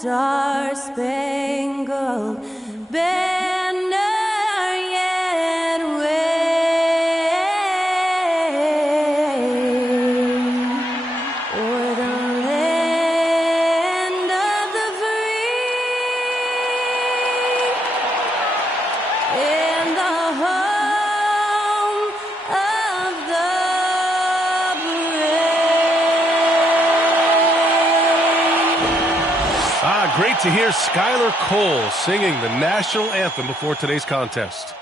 star-spangled banner yet wave o'er the land of the free and the home of the brave. Great to hear Skylar Cole singing the national anthem before today's contest.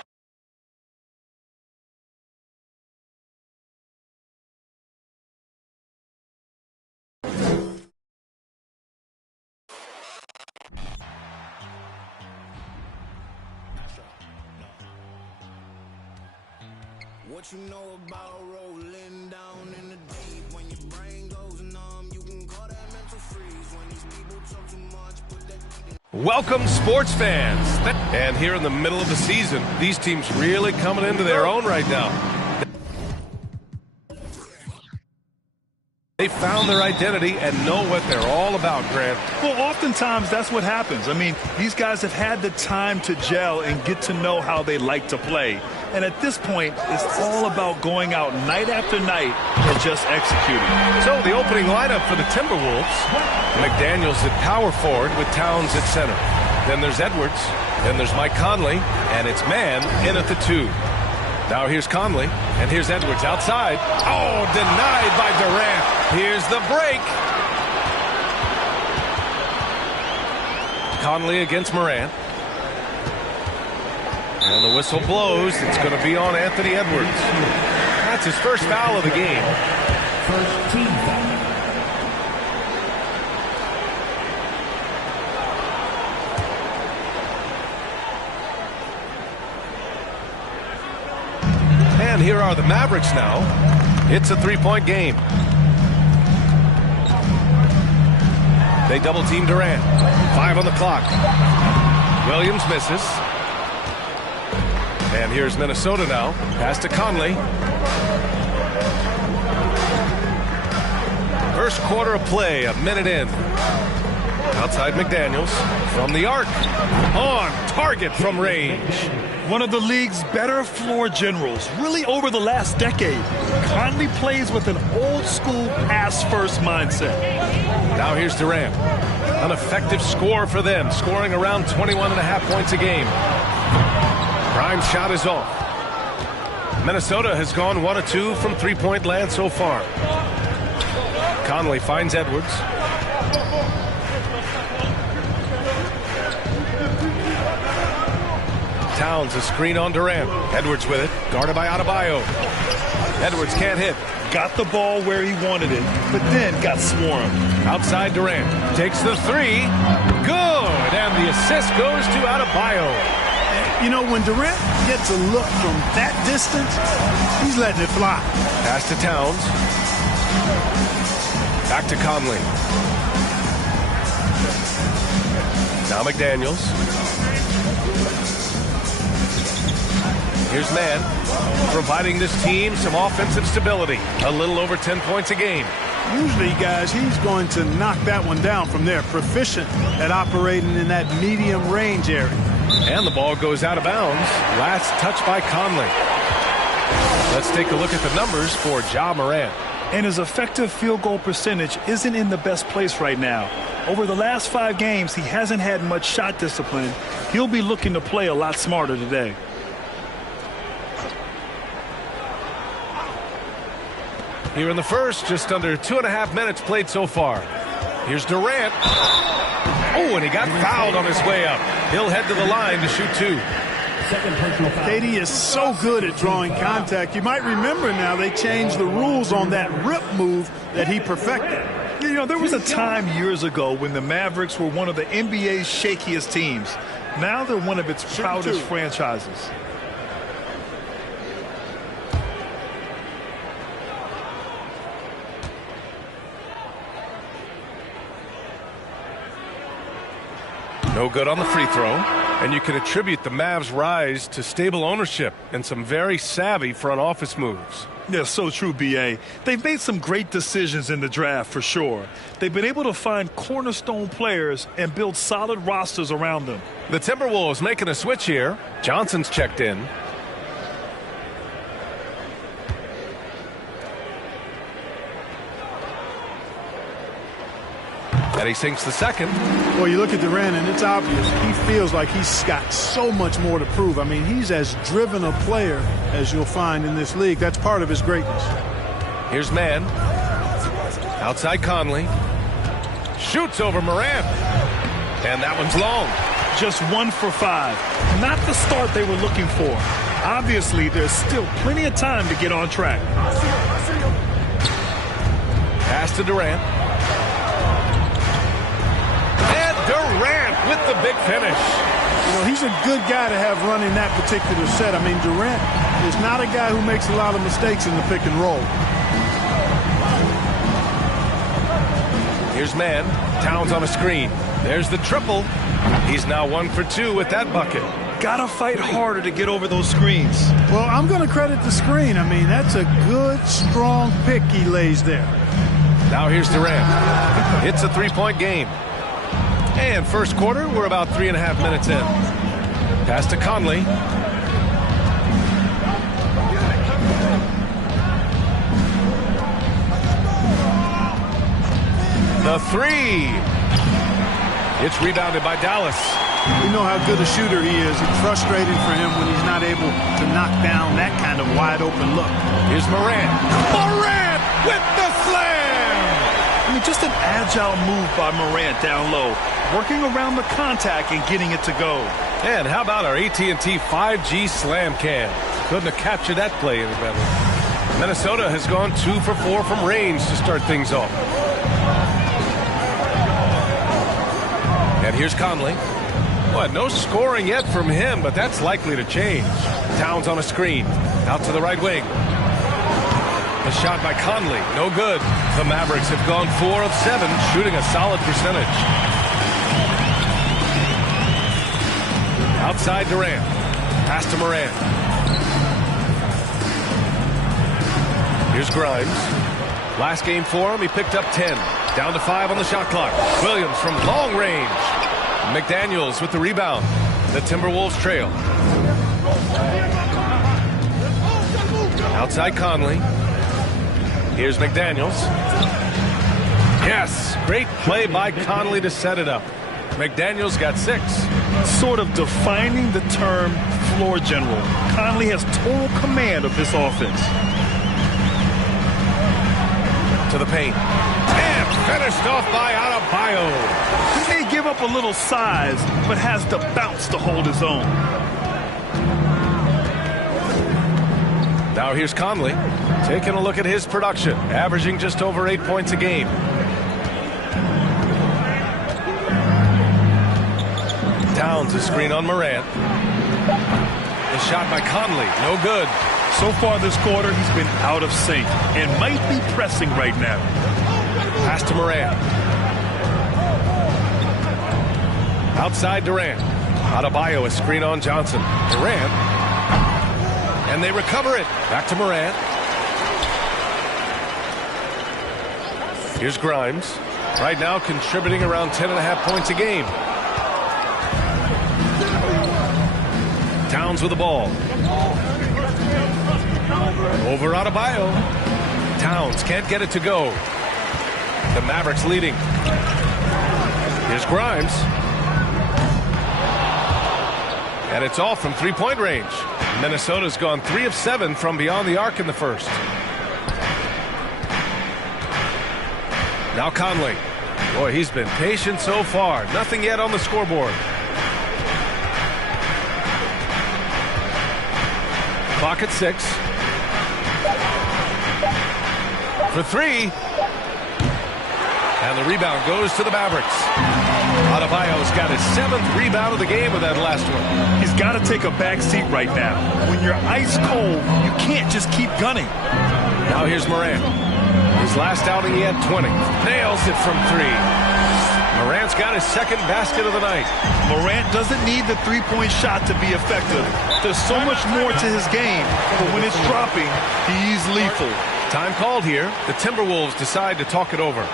What you know about rolling down in the deep? When your brain goes numb, you can call that mental freeze. When these people talk too much, put that deep in. Welcome, sports fans. And here in the middle of the season, these teams really coming into their own right now. They found their identity and know what they're all about, Grant. Well, oftentimes that's what happens. I mean, these guys have had the time to gel and get to know how they like to play. And at this point, it's all about going out night after night and just executing. So the opening lineup for the Timberwolves: McDaniels at power forward with Towns at center. Then there's Edwards. Then there's Mike Conley. And it's Mann in at the 2. Now here's Conley. And here's Edwards outside. Oh, denied by Durant. Here's the break. Conley against Morant. And the whistle blows. It's going to be on Anthony Edwards. That's his first foul of the game. First team foul. And here are the Mavericks now. It's a three-point game. They double-team Durant. 5 on the clock. Williams misses. And here's Minnesota now. Pass to Conley. First quarter of play, a minute in. Outside McDaniels. From the arc. On target from range. One of the league's better floor generals, really over the last decade. Conley plays with an old-school pass-first mindset. Now here's Durant. An effective score for them, scoring around 21.5 points a game. Prime shot is off. Minnesota has gone 1 of 2 from three-point land so far. Conley finds Edwards. Towns a screen on Durant. Edwards with it, guarded by Adebayo. Edwards can't hit. Got the ball where he wanted it, but then got swarmed. Outside Durant. Takes the 3. Good! And the assist goes to Adebayo. You know, when Durant gets a look from that distance, he's letting it fly. Pass to Towns. Back to Conley. Now McDaniels. Here's Mann, providing this team some offensive stability. A little over 10 points a game. Usually, guys, he's going to knock that one down from there. Proficient at operating in that medium range area. And the ball goes out of bounds. Last touch by Conley. Let's take a look at the numbers for Ja Morant. And his effective field goal percentage isn't in the best place right now. Over the last 5 games, he hasn't had much shot discipline. He'll be looking to play a lot smarter today. Here in the first, just under 2.5 minutes played so far. Here's Durant. Oh, and he got fouled on his way up. He'll head to the line to shoot 2. KD is so good at drawing contact. You might remember now they changed the rules on that rip move that he perfected. You know, there was a time years ago when the Mavericks were one of the NBA's shakiest teams. Now they're one of its proudest franchises. No good on the free throw. And you can attribute the Mavs' rise to stable ownership and some very savvy front office moves. Yeah, so true, B.A. They've made some great decisions in the draft for sure. They've been able to find cornerstone players and build solid rosters around them. The Timberwolves making a switch here. Johnson's checked in. And he sinks the second. Well, you look at Durant, and it's obvious. He feels like he's got so much more to prove. I mean, he's as driven a player as you'll find in this league. That's part of his greatness. Here's Mann. Outside Conley. Shoots over Morant. And that one's long. Just 1 for 5. Not the start they were looking for. Obviously, there's still plenty of time to get on track. Pass to Durant. Durant with the big finish. You know, he's a good guy to have running that particular set. I mean, Durant is not a guy who makes a lot of mistakes in the pick and roll. Here's Mann. Towns on a screen. There's the triple. He's now 1 for 2 with that bucket. Gotta fight harder to get over those screens. Well, I'm going to credit the screen. I mean, that's a good, strong pick he lays there. Now here's Durant. It's a three-point game. And first quarter, we're about 3.5 minutes in. Pass to Conley. The three. It's rebounded by Dallas. We know how good a shooter he is. It's frustrating for him when he's not able to knock down that kind of wide-open look. Here's Morant. Morant with the slam! I mean, just an agile move by Morant down low, working around the contact and getting it to go. And how about our AT&T 5G slam cam? Couldn't have captured that play any better. Minnesota has gone 2 for 4 from range to start things off. And here's Conley. Well, no scoring yet from him, but that's likely to change. Towns on a screen. Out to the right wing. A shot by Conley. No good. The Mavericks have gone 4 of 7, shooting a solid percentage. Outside Durant. Pass to Morant. Here's Grimes. Last game for him, he picked up 10. Down to 5 on the shot clock. Williams from long range. McDaniels with the rebound. The Timberwolves trail. Outside Conley. Here's McDaniels. Yes, great play by Conley to set it up. McDaniels got 6. Sort of defining the term floor general. Conley has total command of this offense. To the paint. And finished off by Adebayo. He may give up a little size, but has the bounce to hold his own. Now here's Conley. Taking a look at his production. Averaging just over 8 points a game. Towns a screen on Morant. The shot by Conley. No good. So far this quarter, he's been out of sync and might be pressing right now. Pass to Morant. Outside Durant. Adebayo a screen on Johnson. Durant. And they recover it. Back to Morant. Here's Grimes. Right now contributing around 10.5 points a game. Towns with the ball. Over Adebayo. Towns can't get it to go. The Mavericks leading. Here's Grimes. And it's all from three-point range. Minnesota's gone 3 of 7 from beyond the arc in the first. Now Conley. Boy, he's been patient so far. Nothing yet on the scoreboard. Clock at 6. For 3. And the rebound goes to the Mavericks. Adebayo's got his 7th rebound of the game with that last one. He's got to take a back seat right now. When you're ice cold, you can't just keep gunning. Now here's Morant. His last outing, he had 20. Nails it from 3. Morant's got his second basket of the night. Morant doesn't need the three-point shot to be effective. There's so much more to his game, but when it's dropping, he's lethal. Time called here. The Timberwolves decide to talk it over.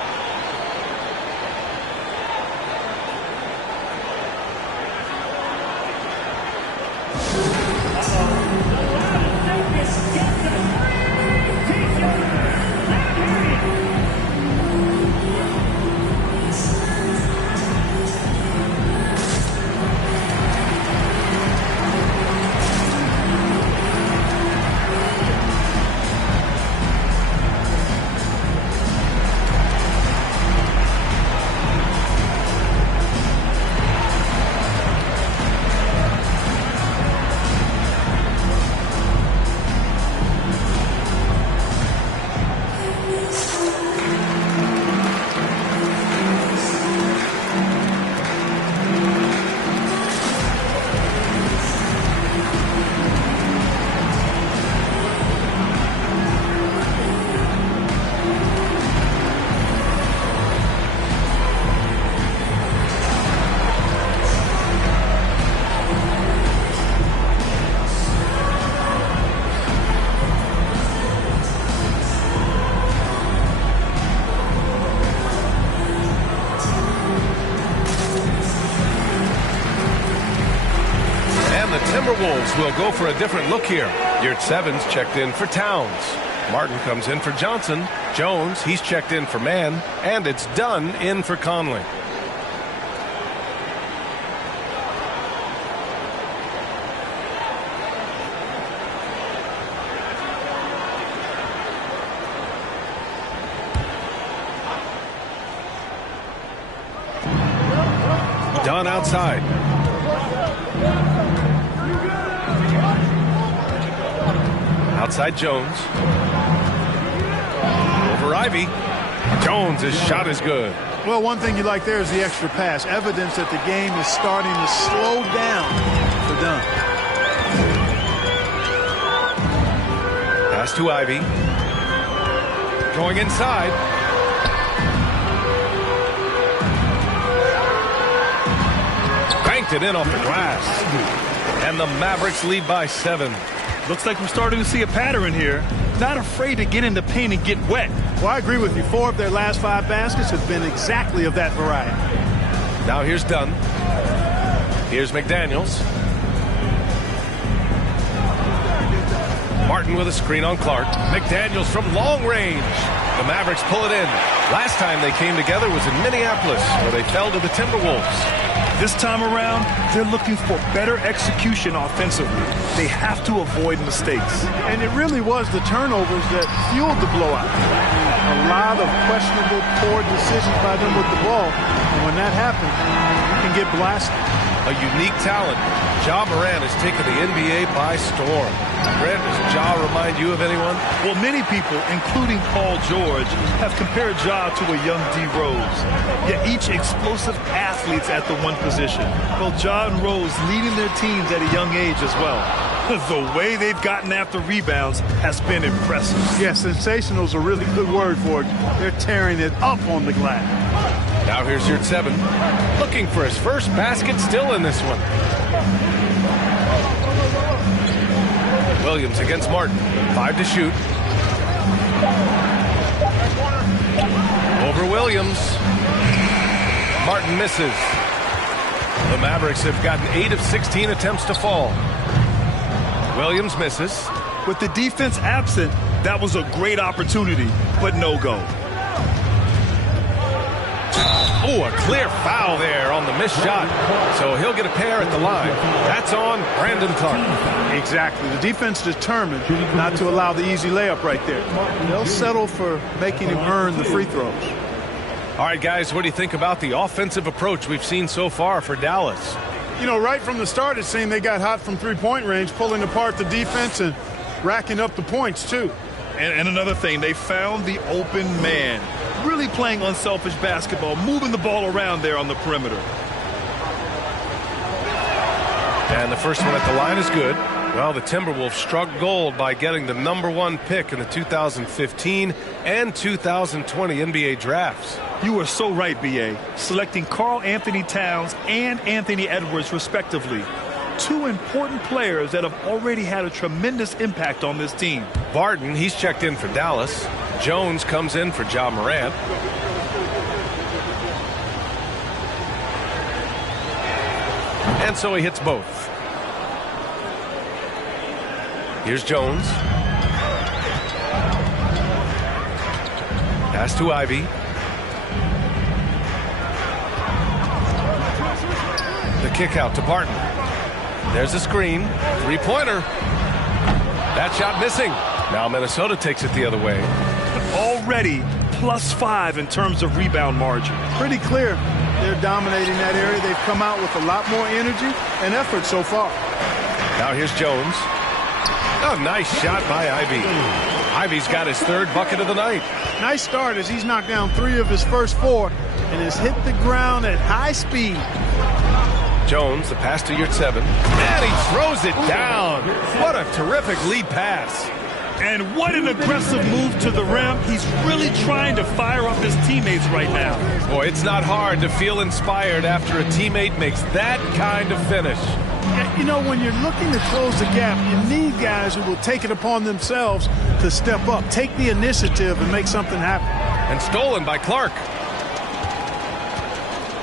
Timberwolves will go for a different look here. Yurt 7's checked in for Towns. Martin comes in for Johnson. Jones, he's checked in for Mann. And it's Dunn in for Conley. Dunn outside. Outside Jones. Over Ivy. Jones' shot is good. Well, one thing you like there is the extra pass. Evidence that the game is starting to slow down for Dunn. Pass to Ivy. Going inside. Banked it in off the glass. And the Mavericks lead by 7. Looks like we're starting to see a pattern here. Not afraid to get in the paint and get wet. Well, I agree with you. 4 of their last 5 baskets have been exactly of that variety. Now here's Dunn. Here's McDaniels. Martin with a screen on Clark. McDaniels from long range. The Mavericks pull it in. Last time they came together was in Minneapolis, where they fell to the Timberwolves. This time around, they're looking for better execution offensively. They have to avoid mistakes. And it really was the turnovers that fueled the blowout. A lot of questionable, poor decisions by them with the ball. And when that happens, you can get blasted. A unique talent. Ja Morant has taken the NBA by storm. Brent, does Ja remind you of anyone? Well, many people, including Paul George, have compared Ja to a young D. Rose. Yet each explosive athletes at the one position. Well, Ja and Rose leading their teams at a young age as well. The way they've gotten after rebounds has been impressive. Yeah, sensational is a really good word for it. They're tearing it up on the glass. Now here's Yurt 7. Looking for his first basket, still in this one. Williams against Martin. 5 to shoot. Over Williams. Martin misses. The Mavericks have gotten 8 of 16 attempts to fall. Williams misses. With the defense absent, that was a great opportunity, but no go. Oh, a clear foul there on the missed shot. So he'll get a pair at the line. That's on Brandon Clark. Exactly. The defense determined not to allow the easy layup right there. They'll settle for making him earn the free throws. All right, guys, what do you think about the offensive approach we've seen so far for Dallas? You know, right from the start, it seemed they got hot from three-point range, pulling apart the defense and racking up the points, too. And another thing, they found the open man. Really playing unselfish basketball, moving the ball around there on the perimeter. And the first one at the line is good. Well, the Timberwolves struck gold by getting the #1 pick in the 2015 and 2020 NBA drafts. You are so right, B.A. Selecting Karl Anthony Towns and Anthony Edwards, respectively. Two important players that have already had a tremendous impact on this team. Barton, he's checked in for Dallas. Jones comes in for Ja Morant. And so he hits both. Here's Jones. Pass to Ivy. The kick out to Barton. There's a screen. Three-pointer. That shot missing. Now Minnesota takes it the other way. Already +5 in terms of rebound margin. Pretty clear. They're dominating that area. They've come out with a lot more energy and effort so far. Now here's Jones. Oh, nice shot by Ivy. Ivy's got his 3rd bucket of the night. Nice start as he's knocked down 3 of his first 4 and has hit the ground at high speed. Jones, the pass to Yurtseven. And he throws it down. What a terrific lead pass. And what an aggressive move to the rim. He's really trying to fire up his teammates right now. Boy, it's not hard to feel inspired after a teammate makes that kind of finish. You know, when you're looking to close the gap, you need guys who will take it upon themselves to step up, take the initiative, and make something happen. And stolen by Clark.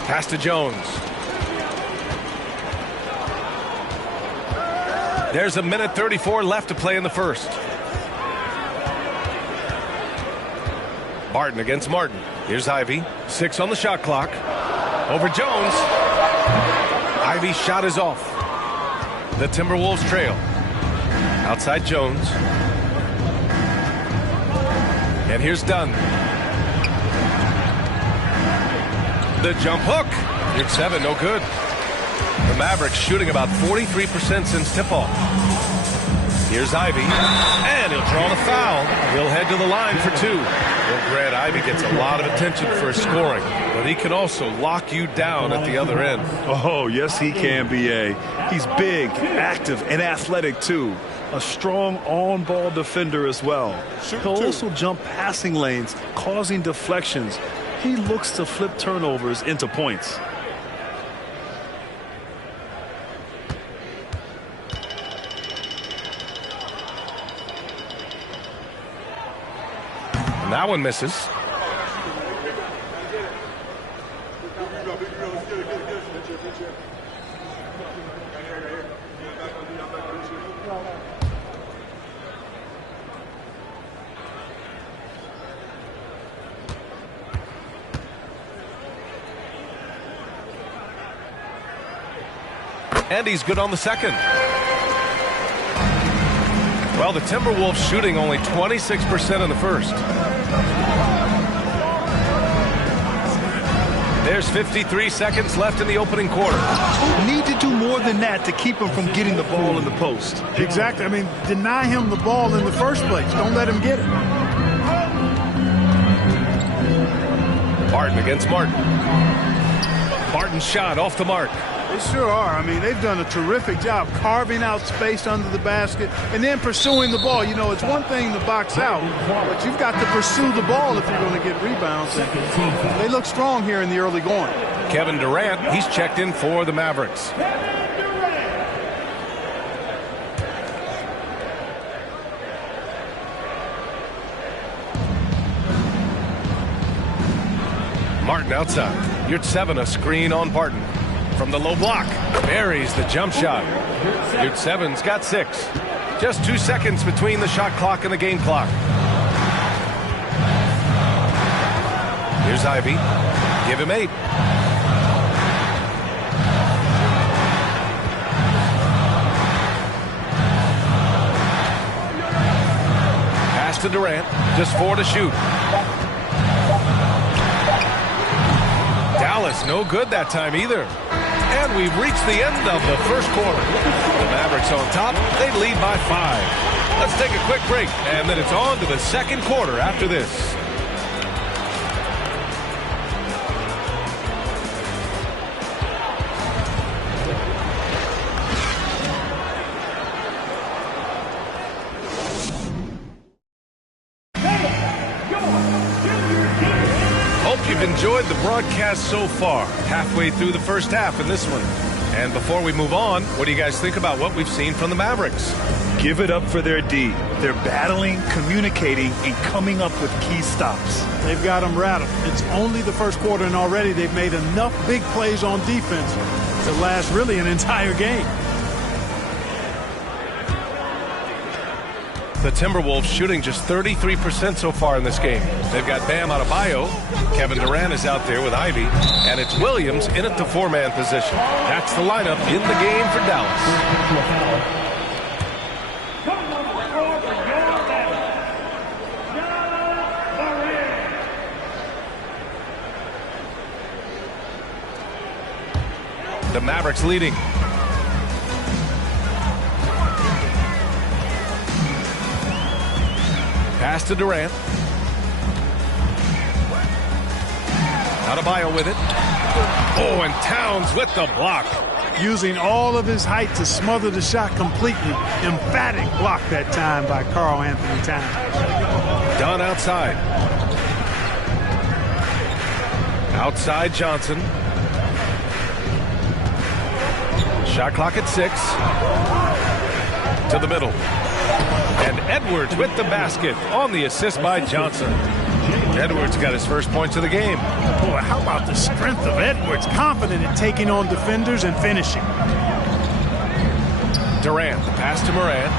Pass to Jones. There's a minute 34 left to play in the first. Barton against Martin. Here's Ivy. 6 on the shot clock. Over Jones. Ivy's shot is off. The Timberwolves trail. Outside Jones. And here's Dunn. The jump hook. It's 7, no good. The Mavericks shooting about 43% since tip-off. Here's Ivy. And he'll draw the foul. He'll head to the line for 2. Well, Grant, Ivy gets a lot of attention for his scoring, but he can also lock you down at the other end. Oh, yes, he can, B.A. He's big, active, and athletic, too. A strong on-ball defender as well. He'll also jump passing lanes, causing deflections. He looks to flip turnovers into points. And that one misses. And he's good on the second. Well, the Timberwolves shooting only 26% in the first. There's 53 seconds left in the opening quarter. Need to do more than that to keep him from getting the ball in the post. Exactly. I mean, deny him the ball in the first place. Don't let him get it. Barton against Martin. Barton's shot off the mark. They sure are. I mean, they've done a terrific job carving out space under the basket and then pursuing the ball. You know, it's one thing to box out, but you've got to pursue the ball if you're going to get rebounds. They look strong here in the early going. Kevin Durant, he's checked in for the Mavericks. Martin outside. Yurtseven, a screen on Barton. From the low block, buries the jump shot. Yurtseven's got 6. Just 2 seconds between the shot clock and the game clock. Here's Ivy. Give him 8. Pass to Durant. Just 4 to shoot. Dallas, no good that time either. And we've reached the end of the first quarter. The Mavericks on top. They lead by 5. Let's take a quick break, and then it's on to the second quarter after this. the broadcast so far. Halfway through the first half in this one. And before we move on, what do you guys think about what we've seen from the Mavericks? Give it up for their D. They're battling, communicating, and coming up with key stops. They've got them rattled. It's only the first quarter, and already they've made enough big plays on defense to last really an entire game. The Timberwolves shooting just 33% so far in this game. They've got Bam Adebayo. Kevin Durant is out there with Ivy. And it's Williams in at the four-man position. That's the lineup in the game for Dallas. The Mavericks leading. Pass to Durant. Adebayo with it. Oh, and Towns with the block. Using all of his height to smother the shot completely. Emphatic block that time by Karl Anthony Towns. Done outside. Outside Johnson. Shot clock at 6. To the middle. And Edwards with the basket on the assist by Johnson. Edwards got his first points of the game. Boy, how about the strength of Edwards? Confident in taking on defenders and finishing. Durant, the pass to Morant.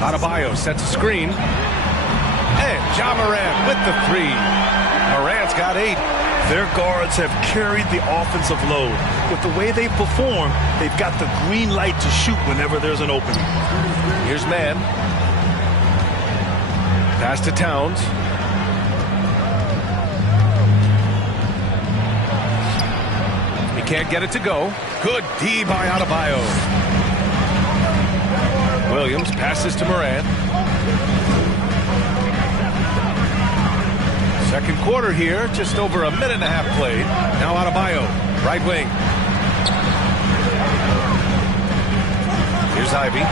Adebayo sets a screen. And Ja Morant with the 3. Morant's got 8. Their guards have carried the offensive load. With the way they perform, they've got the green light to shoot whenever there's an opening. Here's Mann. Pass to Towns. He can't get it to go. Good D by Adebayo. Williams passes to Morant. Second quarter here, just over a minute and a half played. Now Adebayo, right wing. Here's Ivy.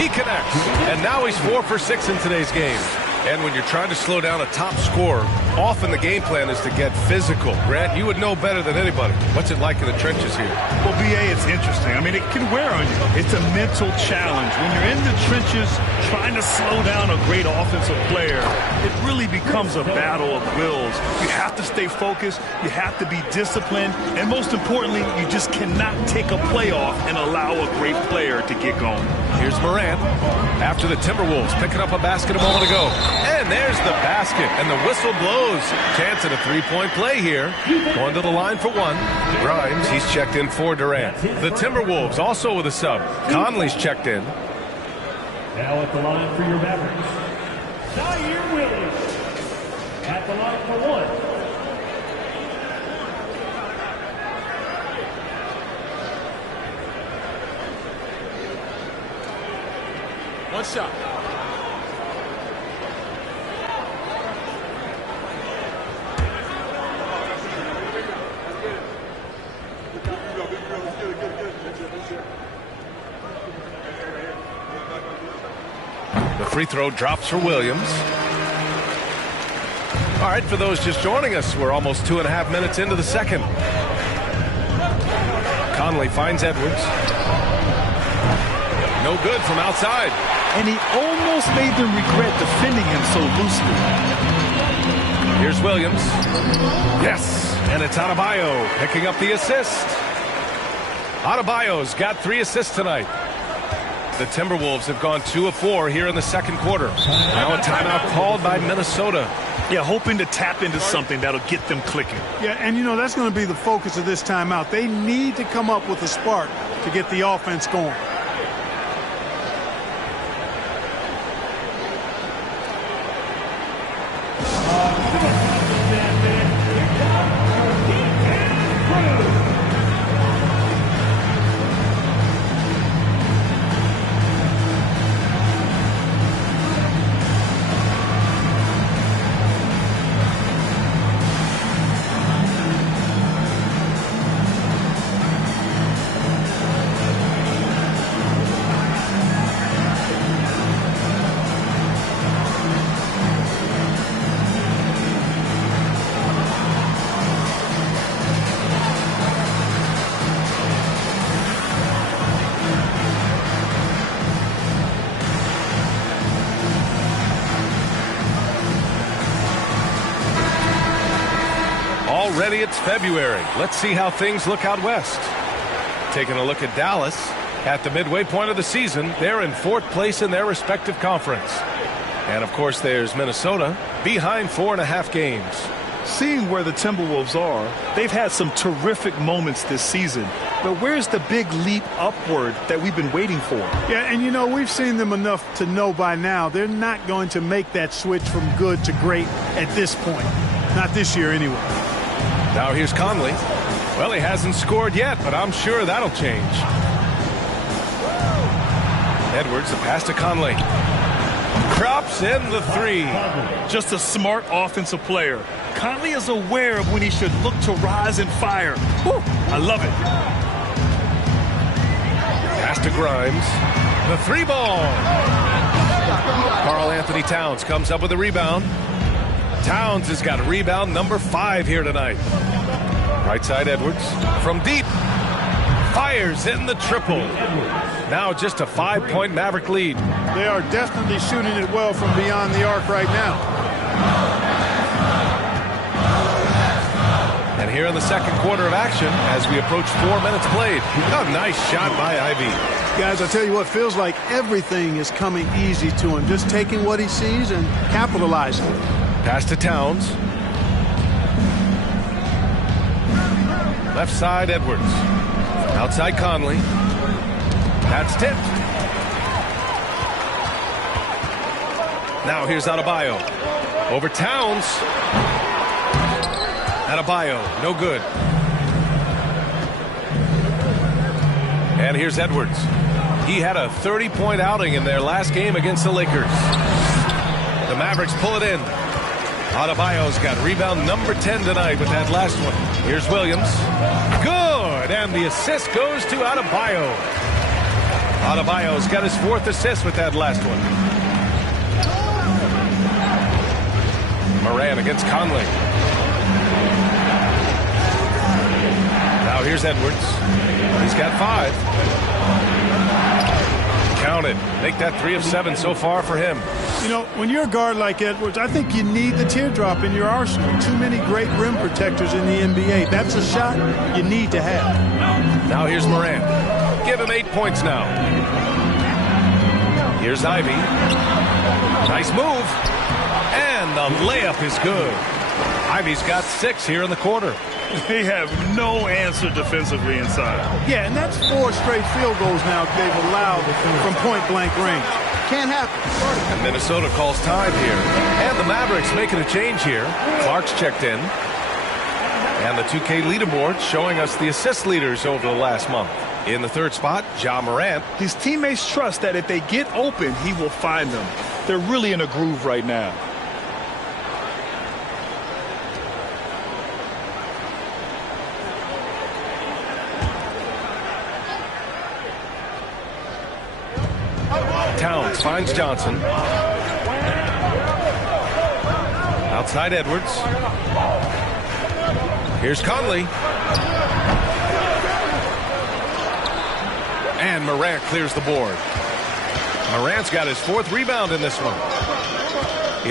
He connects, and now he's 4 for 6 in today's game. And when you're trying to slow down a top scorer, often the game plan is to get physical. Grant, you would know better than anybody. What's it like in the trenches here? Well, BA, it's interesting. I mean, it can wear on you. It's a mental challenge. When you're in the trenches trying to slow down a great offensive player, it really becomes a battle of wills. You have to stay focused. You have to be disciplined. And most importantly, you just cannot take a play off and allow a great player to get going. Here's Morant after the Timberwolves picking up a basket a moment ago. And there's the basket, and the whistle blows. Chance at a three-point play here. Going to the line for 1. Grimes, he's checked in for Durant. The Timberwolves also with a sub. Conley's checked in. Now at the line for your Mavericks, Zaire Williams. At the line for 1. One shot. The free throw drops for Williams. All right, for those just joining us, we're almost 2.5 minutes into the second. Conley finds Edwards. No good from outside. And he almost made them regret defending him so loosely. Here's Williams. Yes, and it's Adebayo picking up the assist. Adebayo's got 3 assists tonight. The Timberwolves have gone 2 of 4 here in the second quarter. Now a timeout called by Minnesota. Yeah, hoping to tap into something that'll get them clicking. Yeah, and you know, that's going to be the focus of this timeout. They need to come up with a spark to get the offense going. Already it's February. Let's see how things look out west. Taking a look at Dallas. At the midway point of the season, they're in 4th place in their respective conference. And, of course, there's Minnesota behind 4.5 games. Seeing where the Timberwolves are, they've had some terrific moments this season. But where's the big leap upward that we've been waiting for? Yeah, and, you know, we've seen them enough to know by now they're not going to make that switch from good to great at this point. Not this year, anyway. Now here's Conley. Well, he hasn't scored yet, but I'm sure that'll change. Edwards, the pass to Conley. Drops in the 3. Just a smart offensive player. Conley is aware of when he should look to rise and fire. Whew, I love it. Pass to Grimes. The 3-ball. Karl Anthony Towns comes up with a rebound. Towns has got rebound number 5 here tonight. Right side Edwards. From deep. Fires in the triple. Now just a 5-point Maverick lead. They are definitely shooting it well from beyond the arc right now. And here in the second quarter of action, as we approach 4 minutes played. A nice shot by Ivy. Guys, I tell you what, feels like everything is coming easy to him. Just taking what he sees and capitalizing. Pass to Towns. Left side Edwards. Outside Conley. That's tipped. Now here's Adebayo. Over Towns. Adebayo, no good. And here's Edwards. He had a 30-point outing in their last game against the Lakers. The Mavericks pull it in. Adebayo's got rebound number 10 tonight with that last one. Here's Williams. Good, and the assist goes to Adebayo. Adebayo's got his 4th assist with that last one. Moran against Conley. Now here's Edwards. He's got 5. Count it. Make that 3 of 7 so far for him. You know, when you're a guard like Edwards, I think you need the teardrop in your arsenal. Too many great rim protectors in the NBA. That's a shot you need to have. Now here's Moran. Give him 8 points now. Here's Ivy. Nice move. And the layup is good. Ivy's got 6 here in the quarter. They have no answer defensively inside. Yeah, and that's 4 straight field goals now they've allowed from point-blank range. Can't happen. And Minnesota calls time here. And the Mavericks making a change here. Clark's checked in. And the 2K leaderboard showing us the assist leaders over the last month. In the 3rd spot, Ja Morant. His teammates trust that if they get open, he will find them. They're really in a groove right now. Towns finds Johnson. Outside Edwards. Here's Conley. And Morant clears the board. Morant's got his 4th rebound in this one.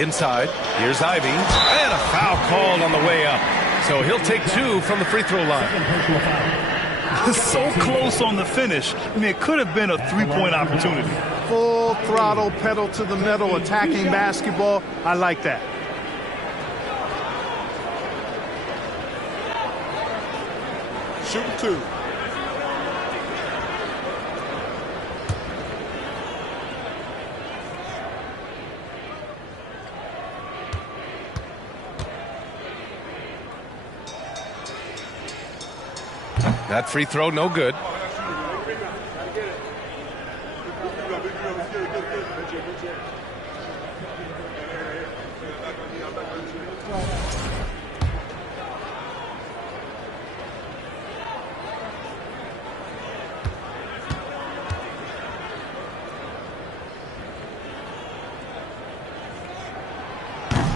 Inside, here's Ivy. And a foul called on the way up. So he'll take 2 from the free throw line. So close on the finish. I mean, it could have been a 3-point opportunity. Full throttle, pedal to the metal, attacking basketball. I like that. Shooting 2. That free throw, no good.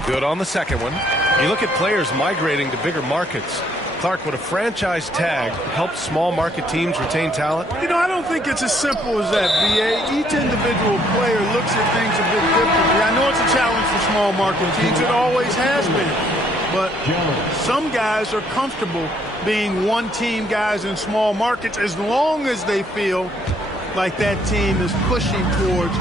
Good on the second one. You look at players migrating to bigger markets. Clark, would a franchise tag help small market teams retain talent? You know, I don't think it's as simple as that, VA. Each individual player looks at things a bit differently. I know it's a challenge for small market teams. It always has been. but some guys are comfortable being one-team guys in small markets as long as they feel like that team is pushing towards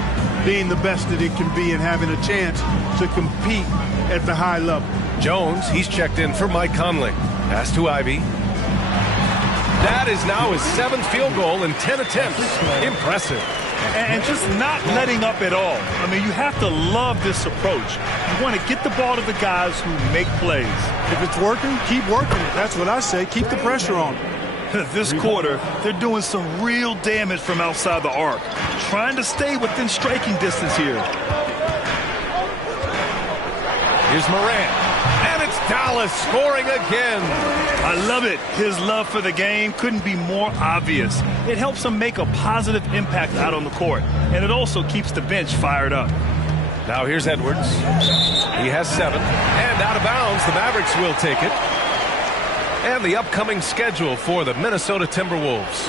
being the best that it can be and having a chance to compete at the high level. Jones, he's checked in for Mike Conley. Pass to Ivy. That is now his 7th field goal in 10 attempts. Impressive. And just not letting up at all. I mean, you have to love this approach. You want to get the ball to the guys who make plays. If it's working, keep working it. That's what I say. Keep the pressure on. This quarter, they're doing some real damage from outside the arc. Trying to stay within striking distance here. Here's Morant. And it's Dallas scoring again. I love it. His love for the game couldn't be more obvious. It helps him make a positive impact out on the court. And it also keeps the bench fired up. Now here's Edwards. He has 7. And out of bounds, the Mavericks will take it. And the upcoming schedule for the Minnesota Timberwolves.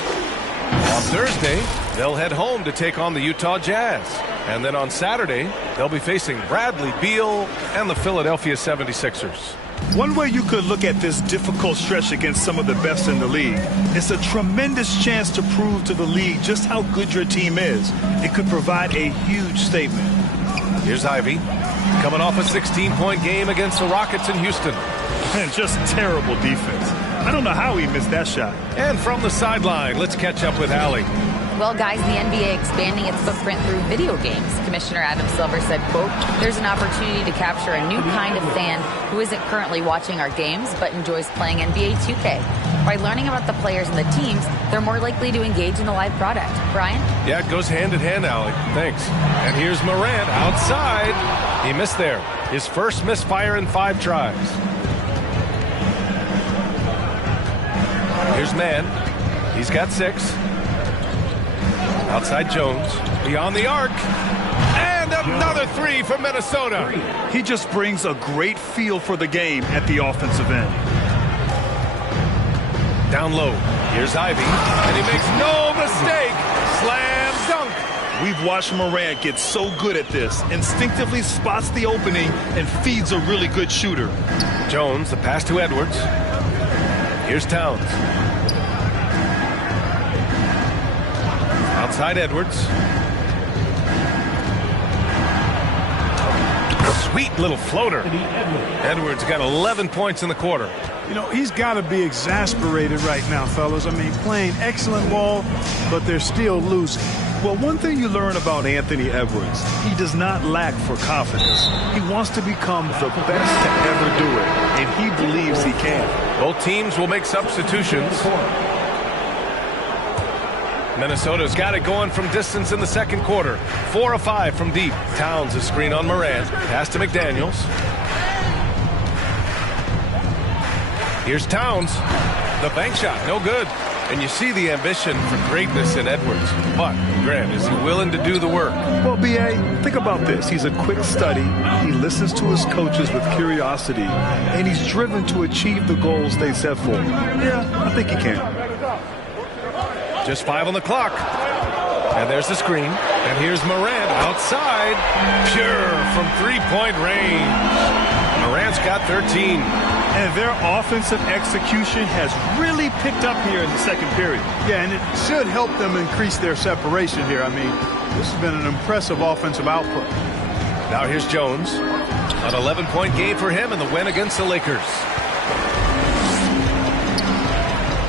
On Thursday, they'll head home to take on the Utah Jazz. And then on Saturday, they'll be facing Bradley Beal and the Philadelphia 76ers. One way you could look at this difficult stretch against some of the best in the league, it's a tremendous chance to prove to the league just how good your team is. It could provide a huge statement. Here's Ivy, coming off a 16-point game against the Rockets in Houston. And just terrible defense. I don't know how he missed that shot. And from the sideline, let's catch up with Allie. Well, guys, the NBA expanding its footprint through video games. Commissioner Adam Silver said, quote, "There's an opportunity to capture a new kind of fan who isn't currently watching our games but enjoys playing NBA 2K. By learning about the players and the teams, they're more likely to engage in the live product." Brian? Yeah, it goes hand in hand, Allie. Thanks. And here's Morant outside. He missed there. His first misfire in 5 tries. Here's Mann. He's got 6. Outside Jones. Beyond the arc. And another 3 for Minnesota. He just brings a great feel for the game at the offensive end. Down low. Here's Ivy. And he makes no mistake. Slam dunk. We've watched Morant get so good at this. Instinctively spots the opening and feeds a really good shooter. Jones, the pass to Edwards. Here's Towns. Outside Edwards. Sweet little floater. Edwards got 11 points in the quarter. You know, he's got to be exasperated right now, fellas. I mean, playing excellent ball, but they're still losing. Well, one thing you learn about Anthony Edwards, he does not lack for confidence. He wants to become the best to ever do it, and he believes he can. Both teams will make substitutions. Minnesota's got it going from distance in the second quarter. 4 of 5 from deep. Towns a screen on Morant. Pass to McDaniels. Here's Towns. The bank shot, no good. And you see the ambition for greatness in Edwards. But, Grant, is he willing to do the work? Well, B.A., think about this. He's a quick study. He listens to his coaches with curiosity. And he's driven to achieve the goals they set for him. Yeah, I think he can. Just 5 on the clock. And there's the screen. And here's Morant outside. Pure from 3-point range. Morant's got 13. And their offensive execution has really picked up here in the second period. Yeah, and it should help them increase their separation here. I mean, this has been an impressive offensive output. Now here's Jones. An 11-point game for him in the win against the Lakers.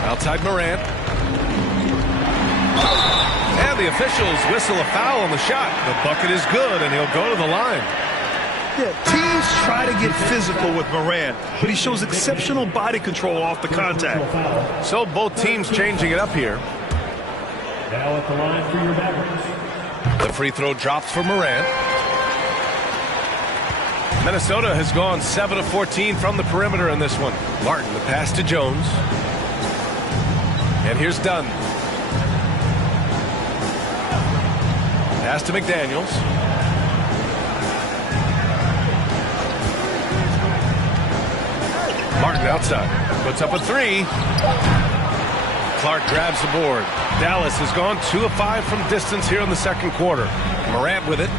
Outside Morant. And the officials whistle a foul on the shot. The bucket is good, and he'll go to the line. Yeah, teams try to get physical with Morant, but he shows exceptional body control off the contact. So both teams changing it up here. Now at the line for your Mavericks. The free throw drops for Morant. Minnesota has gone 7 of 14 from the perimeter in this one. Martin, the pass to Jones. And here's Dunn. Pass to McDaniels. Martin outside. Puts up a 3. Clark grabs the board. Dallas has gone 2 of 5 from distance here in the second quarter. Morant with it.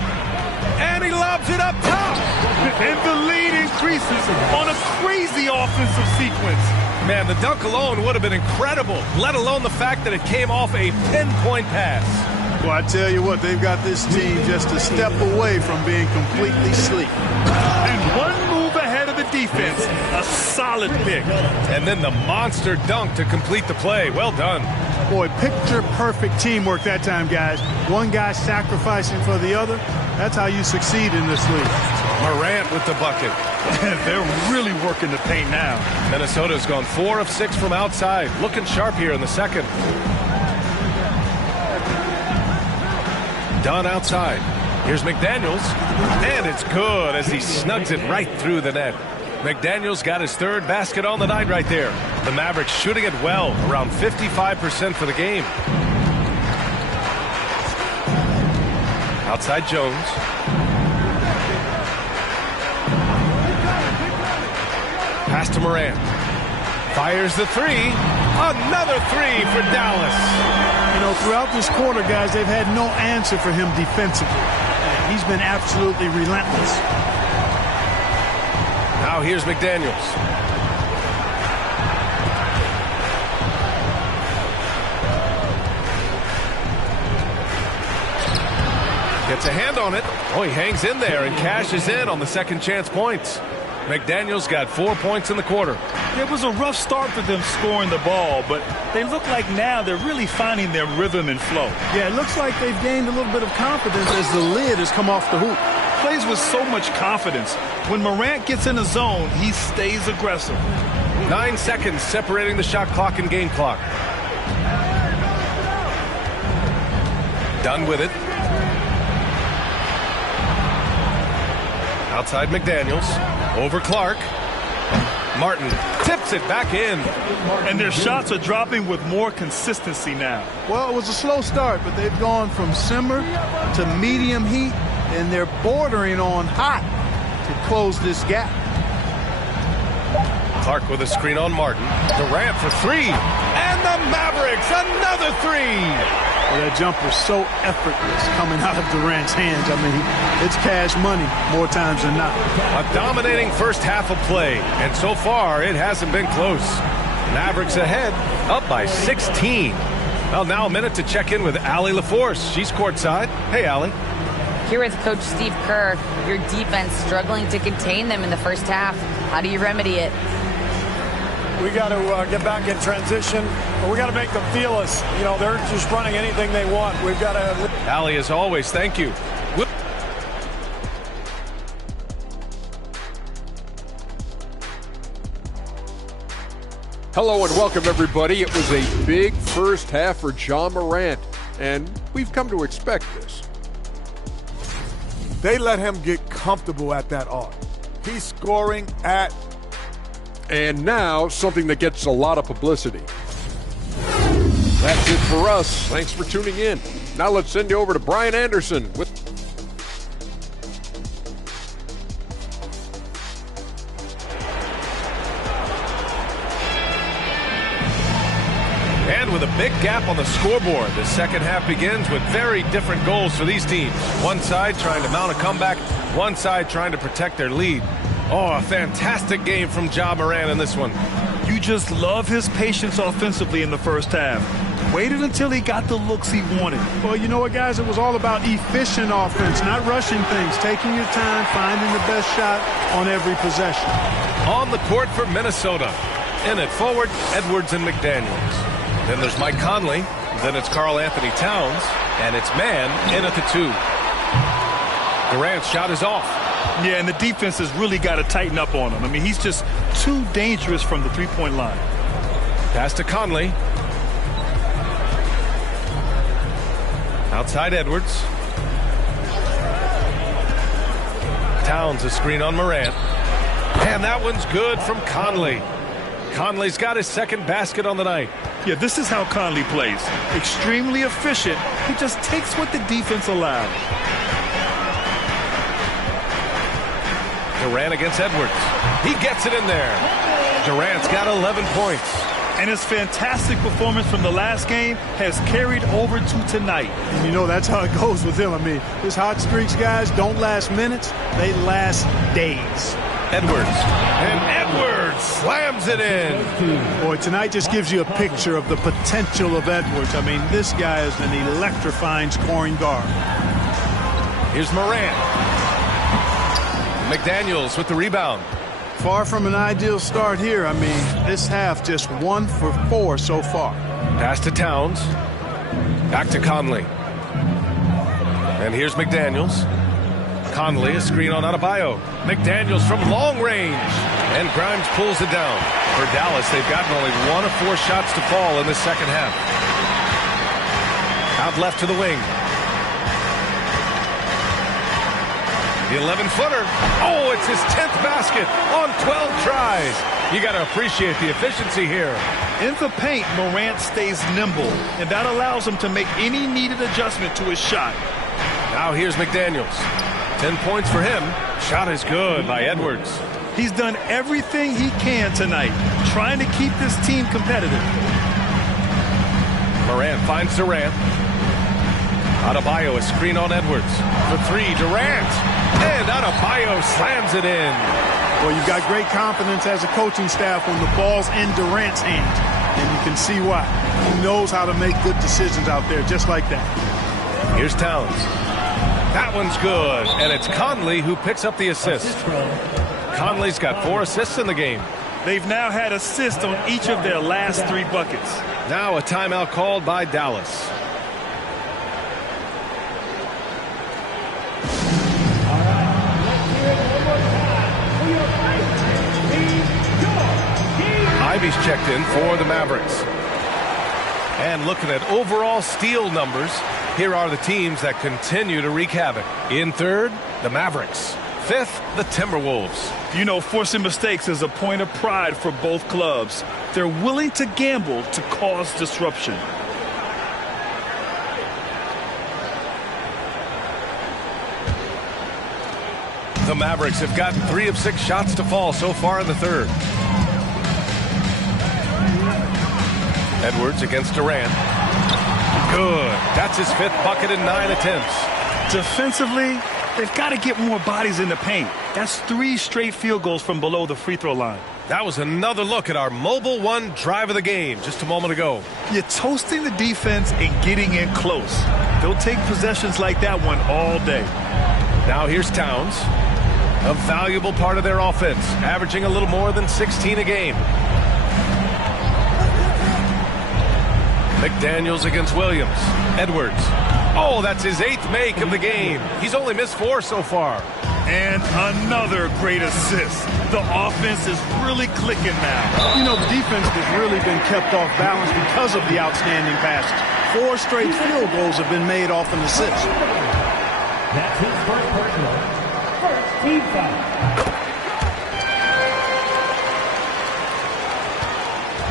And he lobs it up top. And the lead increases on a crazy offensive sequence. Man, the dunk alone would have been incredible, let alone the fact that it came off a pinpoint pass. Well, I tell you what, they've got this team just a step away from being completely sleep. And one move ahead of the defense. A solid pick. And then the monster dunk to complete the play. Well done. Boy, picture-perfect teamwork that time, guys. One guy sacrificing for the other. That's how you succeed in this league. Morant with the bucket. They're really working the paint now. Minnesota's gone 4 of 6 from outside. Looking sharp here in the second. Dunn outside. Here's McDaniels. And it's good as he snugs it right through the net. McDaniels got his 3rd basket on the night right there. The Mavericks shooting it well, around 55% for the game. Outside Jones. Pass to Morant. Fires the 3. Another 3 for Dallas. You know, throughout this quarter, guys, they've had no answer for him defensively. He's been absolutely relentless. Now here's McDaniels. Gets a hand on it. Oh, he hangs in there and cashes in on the second chance points. McDaniels got 4 points in the quarter. It was a rough start for them scoring the ball, but they look like now they're really finding their rhythm and flow. Yeah, it looks like they've gained a little bit of confidence as the lid has come off the hoop. Plays with so much confidence. When Morant gets in the zone, he stays aggressive. 9 seconds separating the shot clock and game clock. Done with it. Outside McDaniels. Over Clark. Martin tips it back in. And their shots are dropping with more consistency now. Well, it was a slow start, but they've gone from simmer to medium heat, and they're bordering on hot to close this gap. Clark with a screen on Martin. Durant for 3. And the Mavericks, another 3. Well, that jumper's so effortless coming out of Durant's hands. I mean, it's cash money more times than not. A dominating first half of play, and so far it hasn't been close. Mavericks ahead, up by 16. Well, now a minute to check in with Allie LaForce. She's courtside. Hey, Allie. Here with Coach Steve Kerr, your defense struggling to contain them in the first half. How do you remedy it? We got to get back in transition. We got to make them feel us. You know, they're just running anything they want. We've got to. Allie, as always, thank you. Hello and welcome, everybody. It was a big first half for Ja Morant, and we've come to expect this. They let him get comfortable at that arc. He's scoring at. And now, something that gets a lot of publicity. That's it for us. Thanks for tuning in. Now let's send you over to Brian Anderson with... And with a big gap on the scoreboard, the second half begins with very different goals for these teams. One side trying to mount a comeback, one side trying to protect their lead. Oh, a fantastic game from Ja Morant in this one. You just love his patience offensively in the first half. Waited until he got the looks he wanted. Well, you know what, guys? It was all about efficient offense, not rushing things, taking your time, finding the best shot on every possession. On the court for Minnesota. In it forward, Edwards and McDaniels. Then there's Mike Conley. Then it's Karl Anthony Towns. And it's man in at the 2. Durant's shot is off. Yeah, and the defense has really got to tighten up on him. I mean, he's just too dangerous from the three-point line. Pass to Conley. Outside Edwards. Towns a screen on Morant. And that one's good from Conley. Conley's got his second basket on the night. Yeah, this is how Conley plays. Extremely efficient. He just takes what the defense allows. Durant against Edwards. He gets it in there. Durant's got 11 points. And his fantastic performance from the last game has carried over to tonight. And you know, that's how it goes with him. I mean, his hot streaks, guys, don't last minutes. They last days. Edwards. And Edwards slams it in. Boy, tonight just gives you a picture of the potential of Edwards. I mean, this guy is an electrifying scoring guard. Here's Morant. McDaniels with the rebound. Far from an ideal start here. I mean, this half just 1 for 4 so far. Pass to Towns. Back to Conley. And here's McDaniels. Conley, a screen on Adebayo. McDaniels from long range. And Grimes pulls it down. For Dallas, they've gotten only 1 of 4 shots to fall in the second half. Out left to the wing. The 11-footer. Oh, it's his 10th basket on 12 tries. You got to appreciate the efficiency here. In the paint, Morant stays nimble, and that allows him to make any needed adjustment to his shot. Now here's McDaniels. 10 points for him. Shot is good by Edwards. He's done everything he can tonight, trying to keep this team competitive. Morant finds Durant. Adebayo, a screen on Edwards. For 3, Durant. And Adebayo slams it in. Well, you've got great confidence as a coaching staff when the ball's in Durant's hands. And you can see why. He knows how to make good decisions out there, just like that. Here's Towns. That one's good. And it's Conley who picks up the assist. Conley's got 4 assists in the game. They've now had assists on each of their last 3 buckets. Now a timeout called by Dallas. Ivy's checked in for the Mavericks. And looking at overall steal numbers, here are the teams that continue to wreak havoc. In third, the Mavericks. Fifth, the Timberwolves. You know, forcing mistakes is a point of pride for both clubs. They're willing to gamble to cause disruption. The Mavericks have gotten 3 of 6 shots to fall so far in the third. Edwards against Durant. Good. That's his 5th bucket in 9 attempts. Defensively, they've got to get more bodies in the paint. That's 3 straight field goals from below the free throw line. That was another look at our mobile one drive of the game just a moment ago. You're toasting the defense and getting in close. They'll take possessions like that one all day. Now here's Towns. A valuable part of their offense, averaging a little more than 16 a game. McDaniels against Williams. Edwards. Oh, that's his 8th make of the game. He's only missed 4 so far. And another great assist. The offense is really clicking now. You know, the defense has really been kept off balance because of the outstanding passes. 4 straight field goals have been made off an assist. That's his first personal. First team foul.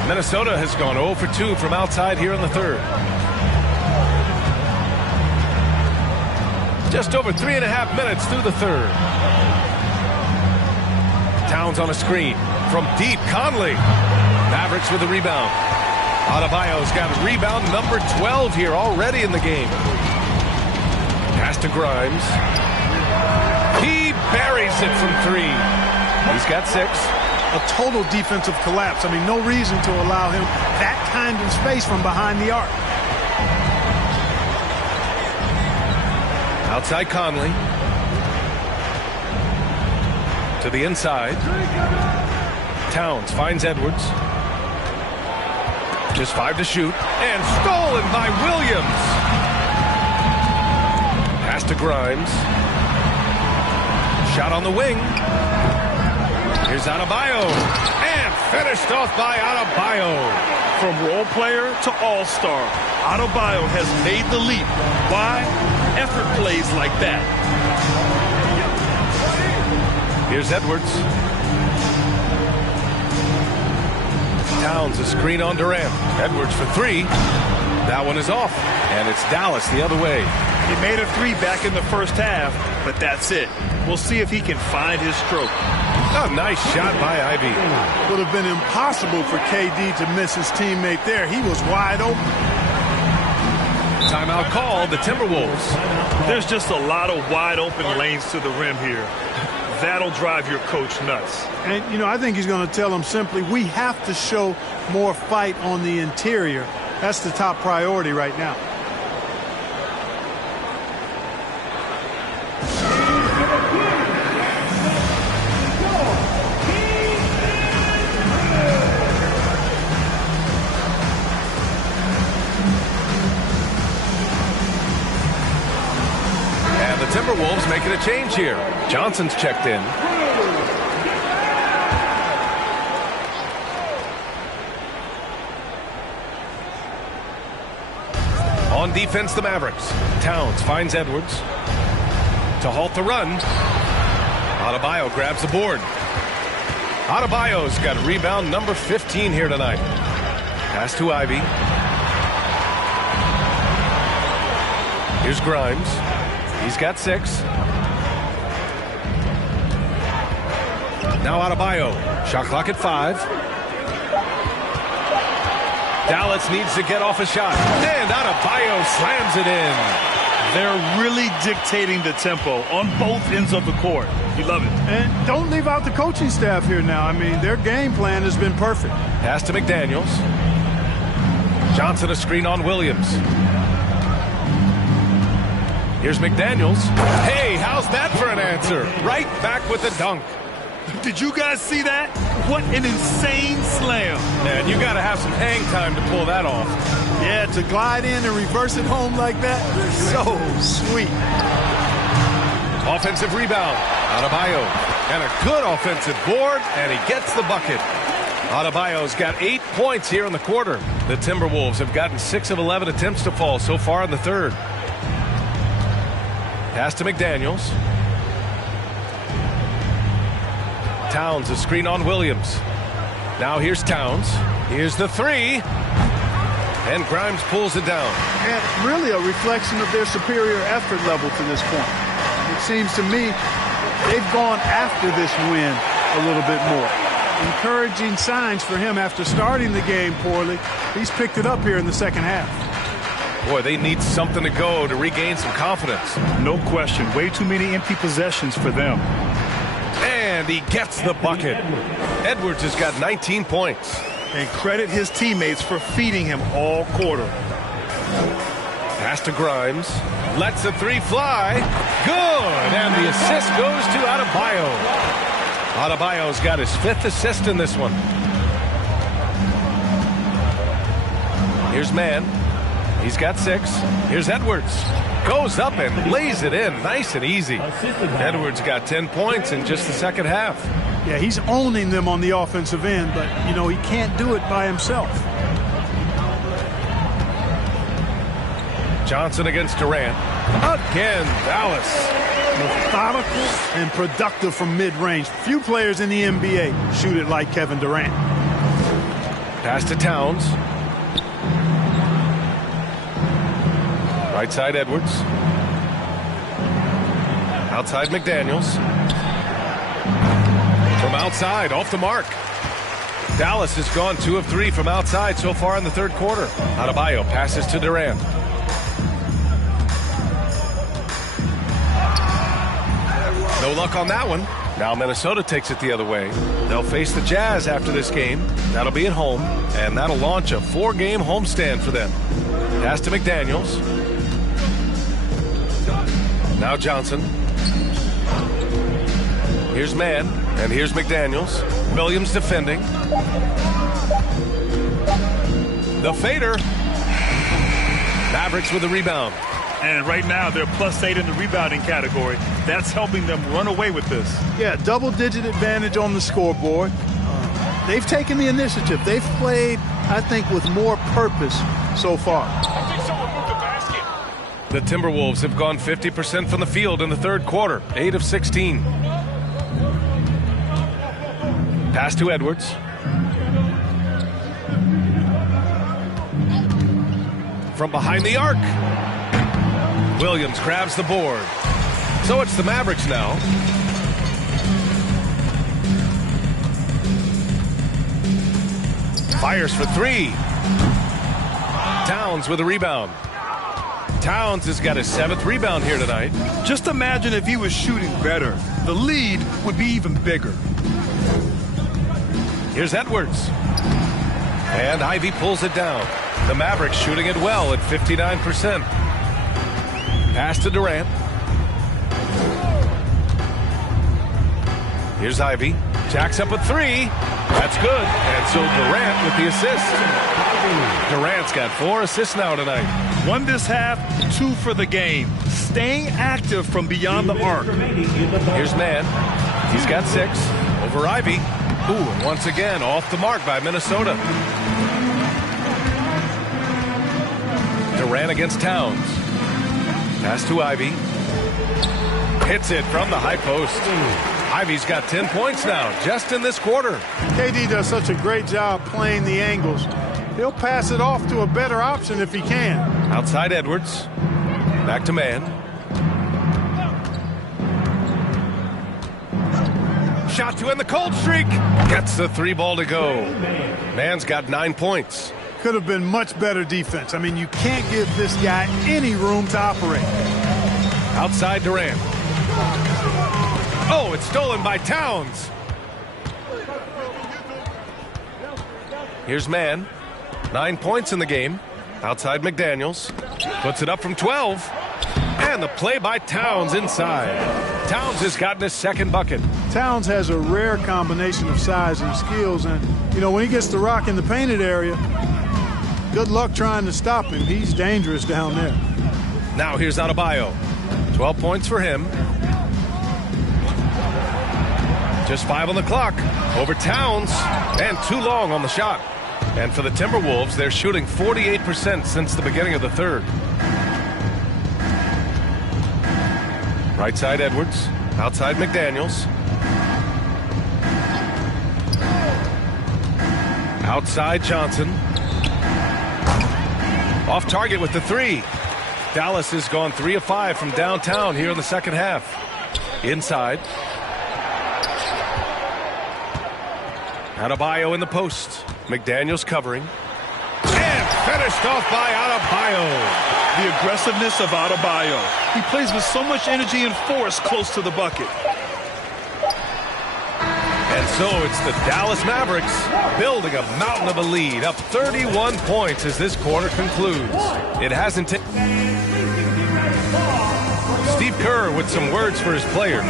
Minnesota has gone 0 for 2 from outside here in the third. Just over 3.5 minutes through the third. Towns on a screen. From deep, Conley. Mavericks with a rebound. Adebayo's got rebound number 12 here already in the game. Pass to Grimes. He buries it from 3. He's got 6. A total defensive collapse. I mean, no reason to allow him that kind of space from behind the arc. Outside Conley. To the inside. Towns finds Edwards. Just 5 to shoot. And stolen by Williams. Pass to Grimes. Shot on the wing. Here's Adebayo. And finished off by Adebayo. From role player to all-star, Adebayo has made the leap. Why? Effort plays like that. Here's Edwards. Towns a screen on Durant. Edwards for 3. That one is off. And it's Dallas the other way. He made a 3 back in the first half, but that's it. We'll see if he can find his stroke. A nice shot by Ivy. Would have been impossible for KD to miss his teammate there. He was wide open. Timeout called, the Timberwolves. There's just a lot of wide open lanes to the rim here. That'll drive your coach nuts. And, you know, I think he's going to tell them simply, we have to show more fight on the interior. That's the top priority right now. And the Timberwolves making a change here. Johnson's checked in. On defense, the Mavericks. Towns finds Edwards to halt the run. Adebayo grabs the board. Adebayo's got rebound number 15 here tonight. Pass to Ivy. Here's Grimes. He's got 6. Now Adebayo. Shot clock at 5. Dallas needs to get off a shot. And Adebayo slams it in. They're really dictating the tempo on both ends of the court. You love it. And don't leave out the coaching staff here now. I mean, their game plan has been perfect. Pass to McDaniels. Johnson a screen on Williams. Here's McDaniels. Hey, how's that for an answer? Right back with the dunk. Did you guys see that? What an insane slam. Man, you got to have some hang time to pull that off. Yeah, to glide in and reverse it home like that, so sweet. Offensive rebound. Adebayo. And a good offensive board, and he gets the bucket. Adebayo's got 8 points here in the quarter. The Timberwolves have gotten 6 of 11 attempts to fall so far in the third. Pass to McDaniels. Towns a screen on Williams. Now here's Towns. Here's the 3. And Grimes pulls it down. And really a reflection of their superior effort level to this point. It seems to me they've gone after this win a little bit more. Encouraging signs for him after starting the game poorly. He's picked it up here in the second half. Boy, they need something to go to regain some confidence. No question. Way too many empty possessions for them. And he gets the bucket. Edwards has got 19 points. And credit his teammates for feeding him all quarter. Pass to Grimes. Lets the 3 fly. Good. And the assist goes to Adebayo. Adebayo's got his 5th assist in this one. Here's Mann. He's got 6. Here's Edwards. Goes up and lays it in nice and easy. Edwards got 10 points in just the second half. Yeah, he's owning them on the offensive end, but, you know, he can't do it by himself. Johnson against Durant. Again, Dallas. Methodical and productive from mid-range. Few players in the NBA shoot it like Kevin Durant. Pass to Towns. Right side Edwards. Outside McDaniels. From outside, off the mark. Dallas has gone 2 of 3 from outside so far in the third quarter. Adebayo passes to Durant. No luck on that one. Now Minnesota takes it the other way. They'll face the Jazz after this game. That'll be at home, and that'll launch a 4-game homestand for them. Pass to McDaniels. Now Johnson. Here's Mann, and here's McDaniels. Williams defending. The fader. Mavericks with the rebound. And right now they're +8 in the rebounding category. That's helping them run away with this. Yeah, double-digit advantage on the scoreboard. They've taken the initiative. They've played, I think, with more purpose so far. The Timberwolves have gone 50% from the field in the third quarter, 8 of 16. Pass to Edwards. From behind the arc. Williams grabs the board. So it's the Mavericks now. Fires for three. Towns with a rebound. Towns has got his 7th rebound here tonight. Just imagine if he was shooting better. The lead would be even bigger. Here's Edwards. And Ivy pulls it down. The Mavericks shooting it well at 59%. Pass to Durant. Here's Ivy. Jacks up a three. That's good. And so Durant with the assist. Durant's got 4 assists now tonight. 1 this half, 2 for the game. Staying active from beyond the arc. Here's Mann. He's got 6 over Ivy. Ooh, and once again off the mark by Minnesota. Durant against Towns. Pass to Ivy. Hits it from the high post. Ivy's got 10 points now just in this quarter. KD does such a great job playing the angles. He'll pass it off to a better option if he can. Outside Edwards. Back to Mann. Shot to end the cold streak. Gets the 3 ball to go. Mann's got 9 points. Could have been much better defense. I mean, you can't give this guy any room to operate. Outside Durant. Oh, it's stolen by Towns. Here's Mann. 9 points in the game. Outside McDaniels. Puts it up from 12. And the play by Towns inside. Towns has gotten his 2nd bucket. Towns has a rare combination of size and skills. And, you know, when he gets the rock in the painted area, good luck trying to stop him. He's dangerous down there. Now here's Adebayo. 12 points for him. Just 5 on the clock. Over Towns. And too long on the shot. And for the Timberwolves, they're shooting 48% since the beginning of the 3rd. Right side Edwards. Outside McDaniels. Outside Johnson. Off target with the 3. Dallas has gone 3 of 5 from downtown here in the 2nd half. Inside. Adebayo in the post. McDaniels covering. And finished off by Adebayo. The aggressiveness of Adebayo. He plays with so much energy and force close to the bucket. And so it's the Dallas Mavericks building a mountain of a lead, up 31 points as this quarter concludes. It hasn't taken. Steve Kerr with some words for his players.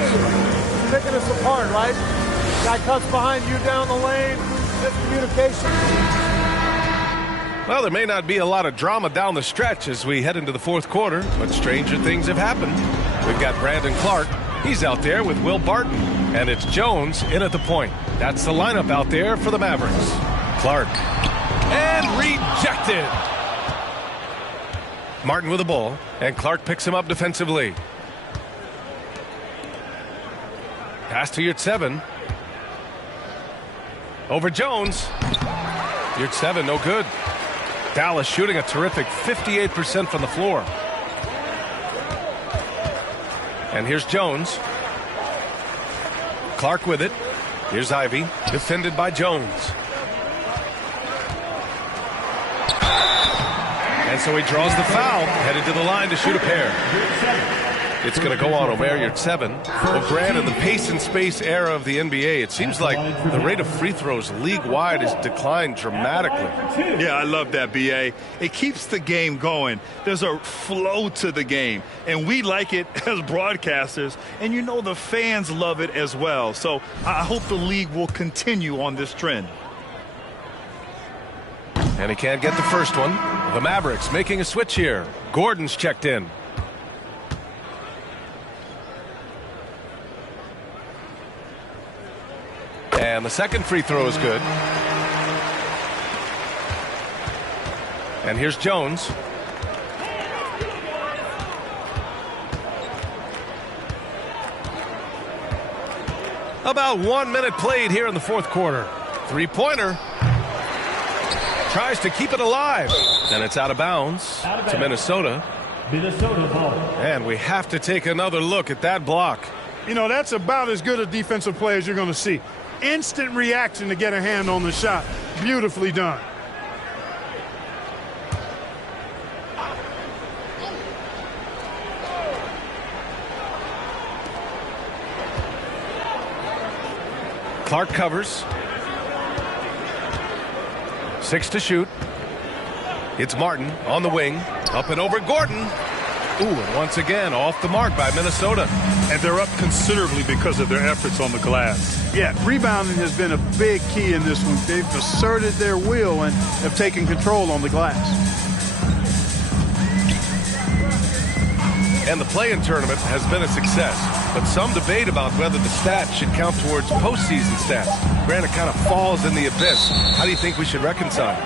Picking us apart, right? Guy cuts behind you down the lane. Miscommunication. Well, there may not be a lot of drama down the stretch as we head into the 4th quarter, but stranger things have happened. We've got Brandon Clark. He's out there with Will Barton. And it's Jones in at the point. That's the lineup out there for the Mavericks. Clark. And rejected. Martin with the ball. And Clark picks him up defensively. Pass to Yurt-7. Over Jones. Yurt-7, no good. Dallas shooting a terrific 58% from the floor. And here's Jones. Clark with it. Here's Ivy. Defended by Jones. And so he draws the foul. Headed to the line to shoot a pair. It's going to go on Omer Yurt-7. Well, granted, the pace and space era of the NBA, it seems like the rate of free throws league-wide has declined dramatically. Yeah, I love that, B.A. It keeps the game going. There's a flow to the game, and we like it as broadcasters, and you know the fans love it as well. So I hope the league will continue on this trend. And he can't get the first one. The Mavericks making a switch here. Gordon's checked in. And the second free throw is good. And here's Jones. About 1 minute played here in the 4th quarter. 3-pointer. Tries to keep it alive. And it's out of bounds to Minnesota. Minnesota ball. And we have to take another look at that block. You know, that's about as good a defensive play as you're going to see. Instant reaction to get a hand on the shot. Beautifully done. Clark covers. 6 to shoot. It's Martin on the wing. Up and over Gordon. Ooh, and once again off the mark by Minnesota. And they're up considerably because of their efforts on the glass. Yeah, rebounding has been a big key in this one. They've asserted their will and have taken control on the glass. And the play-in tournament has been a success, but some debate about whether the stats should count towards postseason stats. Granted, it kind of falls in the abyss. How do you think we should reconcile?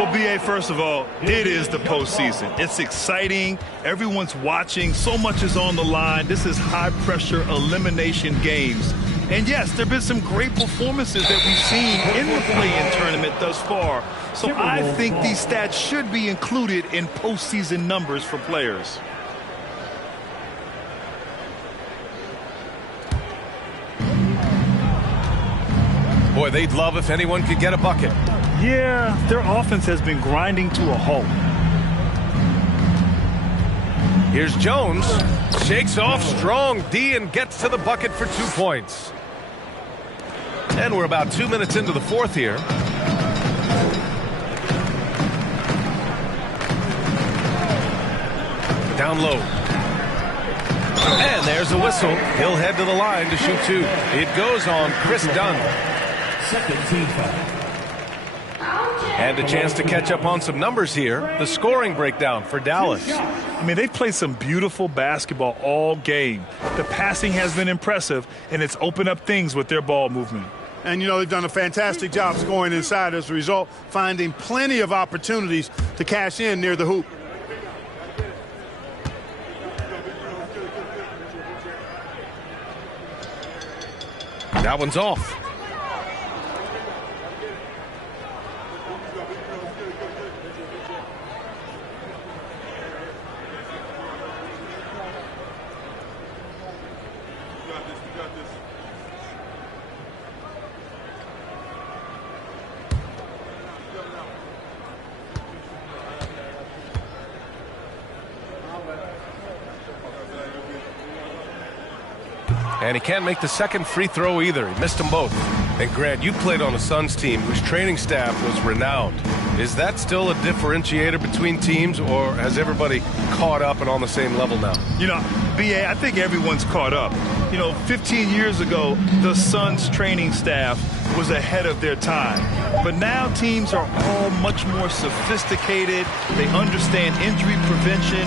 Well, B.A., first of all, it is the postseason. It's exciting. Everyone's watching. So much is on the line. This is high-pressure elimination games. And, yes, there have been some great performances that we've seen in the play-in tournament thus far. So I think these stats should be included in postseason numbers for players. Boy, they'd love if anyone could get a bucket. Yeah, their offense has been grinding to a halt. Here's Jones. Shakes off strong D and gets to the bucket for 2 points. And we're about 2 minutes into the fourth here. Down low. And there's a whistle. He'll head to the line to shoot 2. It goes on Chris Dunn. Second team foul. And a chance to catch up on some numbers here. The scoring breakdown for Dallas. I mean, they've played some beautiful basketball all game. The passing has been impressive, and it's opened up things with their ball movement. And, you know, they've done a fantastic job scoring inside as a result, finding plenty of opportunities to cash in near the hoop. That one's off. And he can't make the second free throw either. He missed them both. And Grant, you played on a Suns team whose training staff was renowned. Is that still a differentiator between teams, or has everybody caught up and on the same level now? You know, B.A., I think everyone's caught up. You know, 15 years ago, the Suns training staff was ahead of their time. But now teams are all much more sophisticated. They understand injury prevention,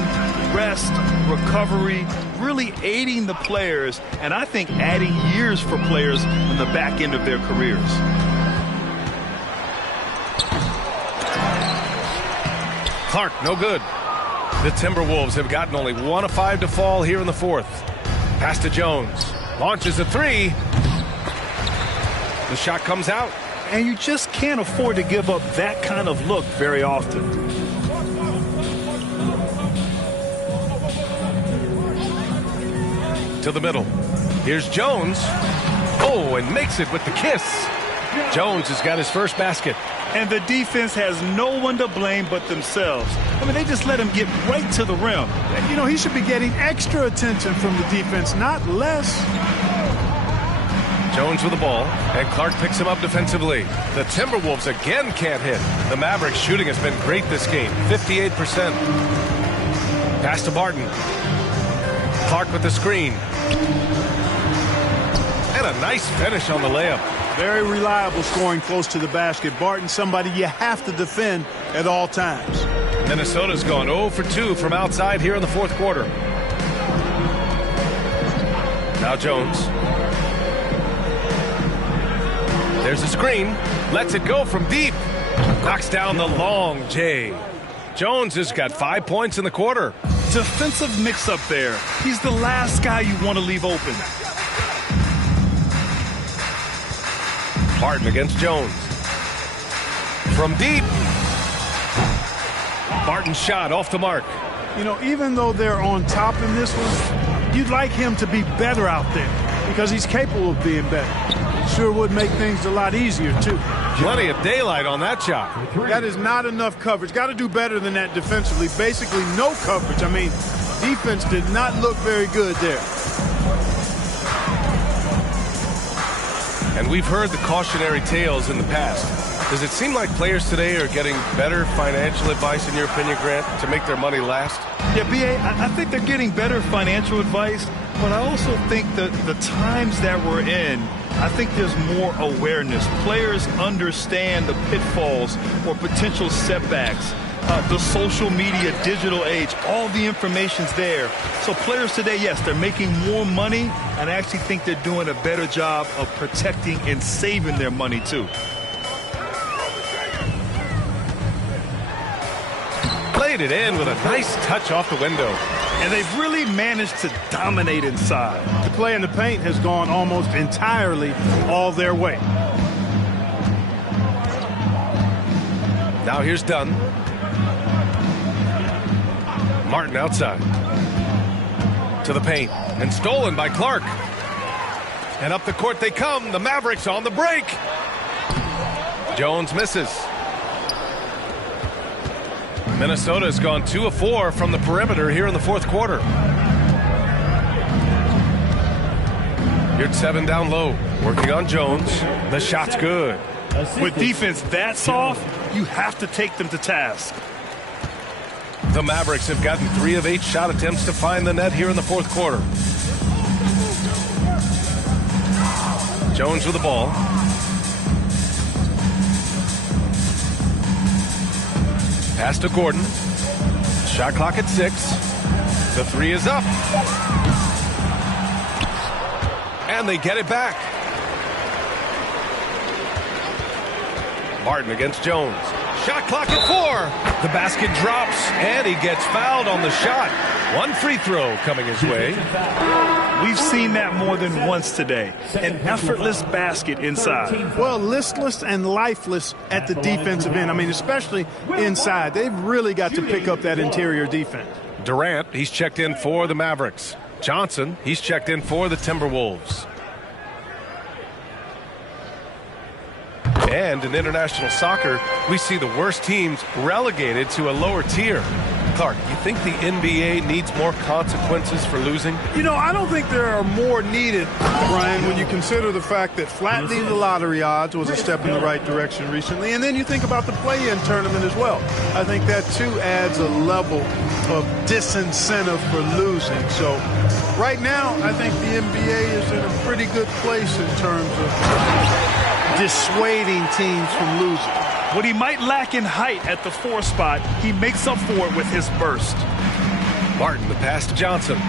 rest, recovery, really aiding the players, and I think adding years for players on the back end of their careers. Clark, no good. The Timberwolves have gotten only 1 of 5 to fall here in the fourth. Pass to Jones. Launches a 3. The shot comes out. And you just can't afford to give up that kind of look very often. To the middle. Here's Jones. Oh, and makes it with the kiss. Jones has got his first basket. And the defense has no one to blame but themselves. I mean, they just let him get right to the rim. You know, he should be getting extra attention from the defense, not less. Jones with the ball, and Clark picks him up defensively. The Timberwolves again can't hit. The Mavericks shooting has been great this game, 58%. Pass to Barton. Clark with the screen. And a nice finish on the layup. Very reliable scoring close to the basket. Barton, somebody you have to defend at all times. Minnesota's gone 0 for 2 from outside here in the fourth quarter. Now Jones. There's a screen. Lets it go from deep. Knocks down the long J. Jones has got 5 points in the quarter. Defensive mix-up there. He's the last guy you want to leave open. Barton against Jones. From deep. Barton's shot off the mark. You know, even though they're on top in this one, you'd like him to be better out there because he's capable of being better. Sure would make things a lot easier, too. Plenty of daylight on that shot. That is not enough coverage. Got to do better than that defensively. Basically no coverage. I mean, defense did not look very good there. And we've heard the cautionary tales in the past. Does it seem like players today are getting better financial advice, in your opinion, Grant, to make their money last? Yeah, B.A., I think they're getting better financial advice, but I also think that the times that we're in, I think there's more awareness. Players understand the pitfalls or potential setbacks. The social media, digital age, all the information's there. So players today, yes, they're making more money, and I actually think they're doing a better job of protecting and saving their money, too. Played it in with a nice touch off the window. And they've really managed to dominate inside. The play in the paint has gone almost entirely all their way. Now here's Dunn. Martin outside. To the paint. And stolen by Clark. And up the court they come. The Mavericks on the break. Jones misses. Minnesota has gone 2 of 4 from the perimeter here in the fourth quarter. Here at 7 down low. Working on Jones. The shot's good. With defense that soft, you have to take them to task. The Mavericks have gotten 3 of 8 shot attempts to find the net here in the fourth quarter. Jones with the ball. Pass to Gordon. Shot clock at 6. The 3 is up. And they get it back. Martin against Jones. Shot clock at 4. The basket drops, and he gets fouled on the shot. One free throw coming his way. We've seen that more than once today. An effortless basket inside. Well, listless and lifeless at the defensive end. I mean, especially inside. They've really got to pick up that interior defense. Durant, he's checked in for the Mavericks. Johnson, he's checked in for the Timberwolves. And in international soccer, we see the worst teams relegated to a lower tier. Clark, you think the NBA needs more consequences for losing? You know, I don't think there are more needed, Brian, when you consider the fact that flattening the lottery odds was a step in the right direction recently. And then you think about the play-in tournament as well. I think that, too, adds a level of disincentive for losing. So right now, I think the NBA is in a pretty good place in terms of dissuading teams from losing. What he might lack in height at the 4 spot, he makes up for it with his burst. Martin, the pass to Johnson.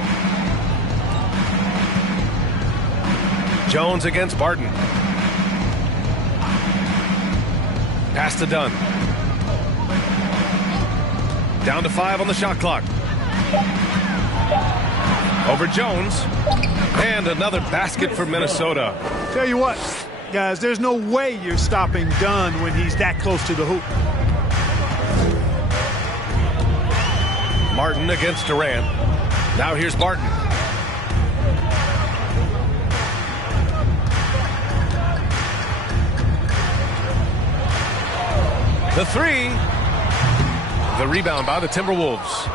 Jones against Barton. Pass to Dunn. Down to 5 on the shot clock. Over Jones. And another basket for Minnesota. Tell you what, guys, there's no way you're stopping Dunn when he's that close to the hoop. Martin against Durant. Now here's Barton. The 3. The rebound by the Timberwolves.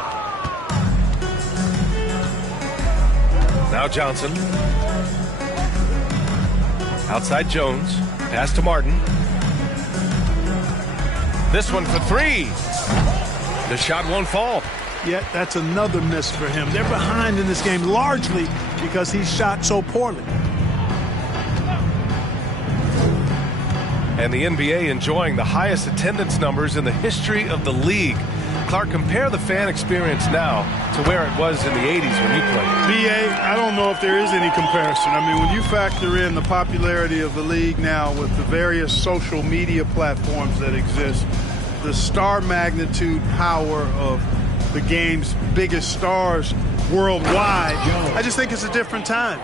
Now Johnson. Outside Jones. Pass to Martin. This one for 3. The shot won't fall. Yet that's another miss for him. They're behind in this game largely because he shot so poorly. And the NBA enjoying the highest attendance numbers in the history of the league. Clark, compare the fan experience now to where it was in the 80s when you played. B.A., I don't know if there is any comparison. I mean, when you factor in the popularity of the league now with the various social media platforms that exist, the star magnitude power of the game's biggest stars worldwide, I just think it's a different time.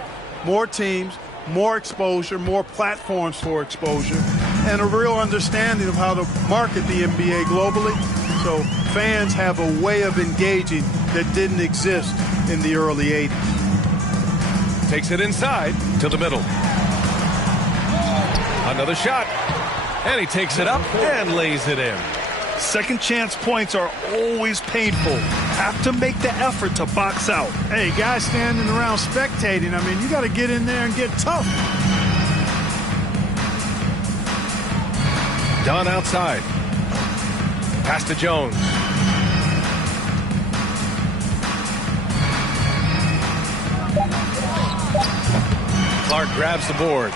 More teams, more exposure, more platforms for exposure, and a real understanding of how to market the NBA globally. So fans have a way of engaging that didn't exist in the early 80s. Takes it inside to the middle. Another shot. And he takes it up and lays it in. Second chance points are always painful. Have to make the effort to box out. Hey, guys standing around spectating, I mean, you got to get in there and get tough. Dunn outside. Pass to Jones. Clark grabs the board.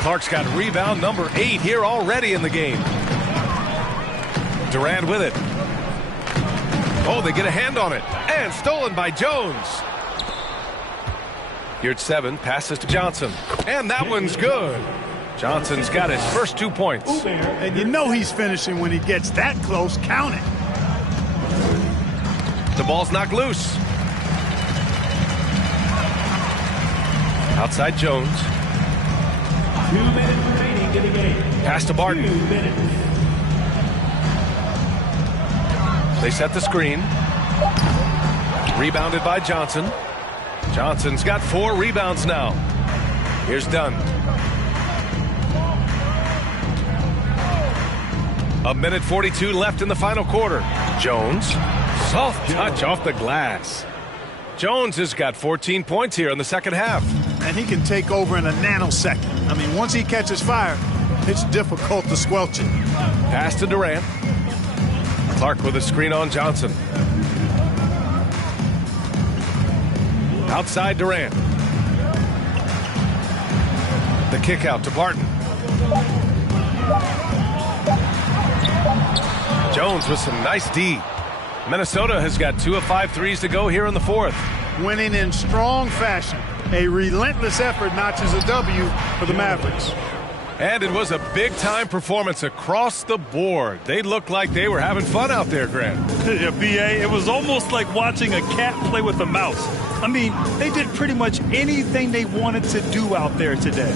Clark's got rebound number 8 here already in the game. Durant with it. Oh, they get a hand on it. And stolen by Jones. Here at 7, passes to Johnson. And that one's good. Johnson's got his first 2 points. And you know he's finishing when he gets that close. Count it. The ball's knocked loose. Outside Jones. 2 minutes remaining in the game. Pass to Barton. 2 minutes. They set the screen. Rebounded by Johnson. Johnson's got 4 rebounds now. Here's Dunn. A minute 42 left in the final quarter. Jones. Soft touch off the glass. Jones has got 14 points here in the second half. And he can take over in a nanosecond. I mean, once he catches fire, it's difficult to squelch it. Pass to Durant. Clark with a screen on Johnson. Outside Durant. The kick out to Barton. Jones with some nice D. Minnesota has got 2 of 5 threes to go here in the fourth. Winning in strong fashion. A relentless effort notches a W for the Mavericks. And it was a big-time performance across the board. They looked like they were having fun out there, Grant. Yeah, B.A., it was almost like watching a cat play with a mouse. I mean, they did pretty much anything they wanted to do out there today.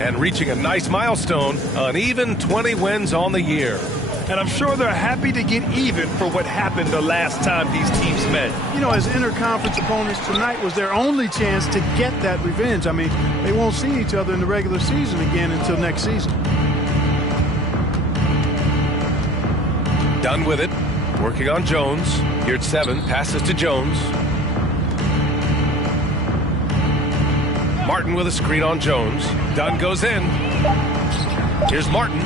And reaching a nice milestone, an even 20 wins on the year. And I'm sure they're happy to get even for what happened the last time these teams met. You know, as interconference opponents, tonight was their only chance to get that revenge. I mean, they won't see each other in the regular season again until next season. Dunn with it. Working on Jones. Here at 7, passes to Jones. Martin with a screen on Jones. Dunn goes in. Here's Martin.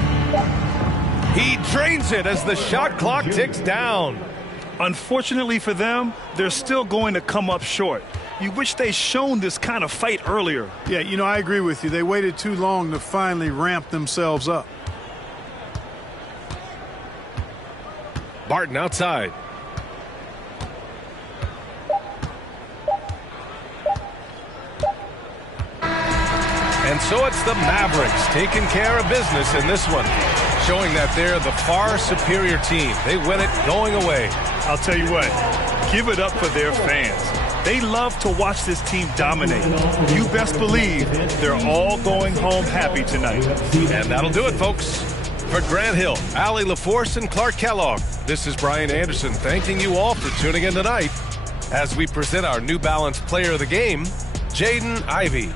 He drains it as the shot clock ticks down. Unfortunately for them, they're still going to come up short. You wish they'd shown this kind of fight earlier. Yeah, you know, I agree with you. They waited too long to finally ramp themselves up. Barton outside. And so it's the Mavericks taking care of business in this one, showing that they're the far superior team. They win it going away. I'll tell you what, give it up for their fans. They love to watch this team dominate. You best believe they're all going home happy tonight. And that'll do it, folks. For Grant Hill, Allie LaForce, and Clark Kellogg, this is Brian Anderson thanking you all for tuning in tonight as we present our New Balance Player of the Game, Jaden Ivey.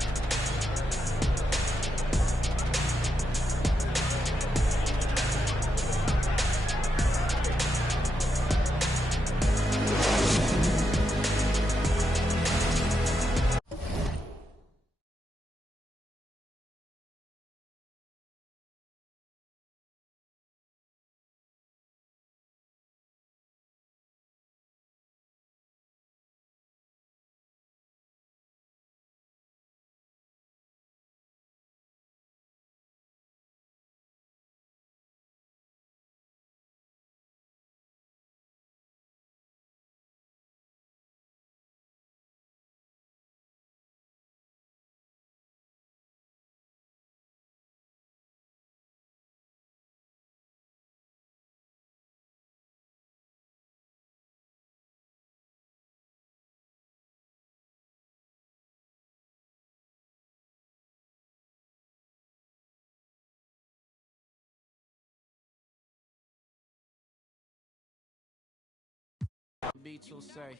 Beats will say,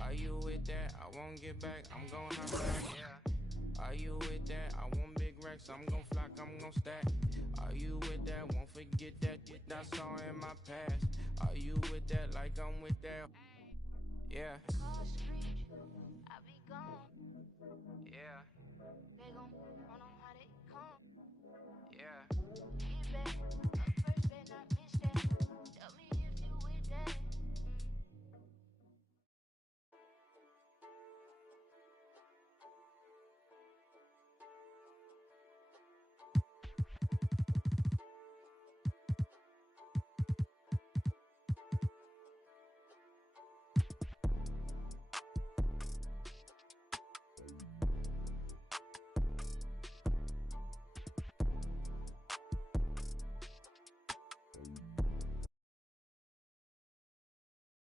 are you with that? I won't get back, I'm gon' hop back, yeah. Are you with that? I want big racks, I'm gon' flock, I'm gon' stack. Are you with that? Won't forget that I saw in my past. Are you with that? Like I'm with that. Yeah. I be gone. Yeah. They gon' run on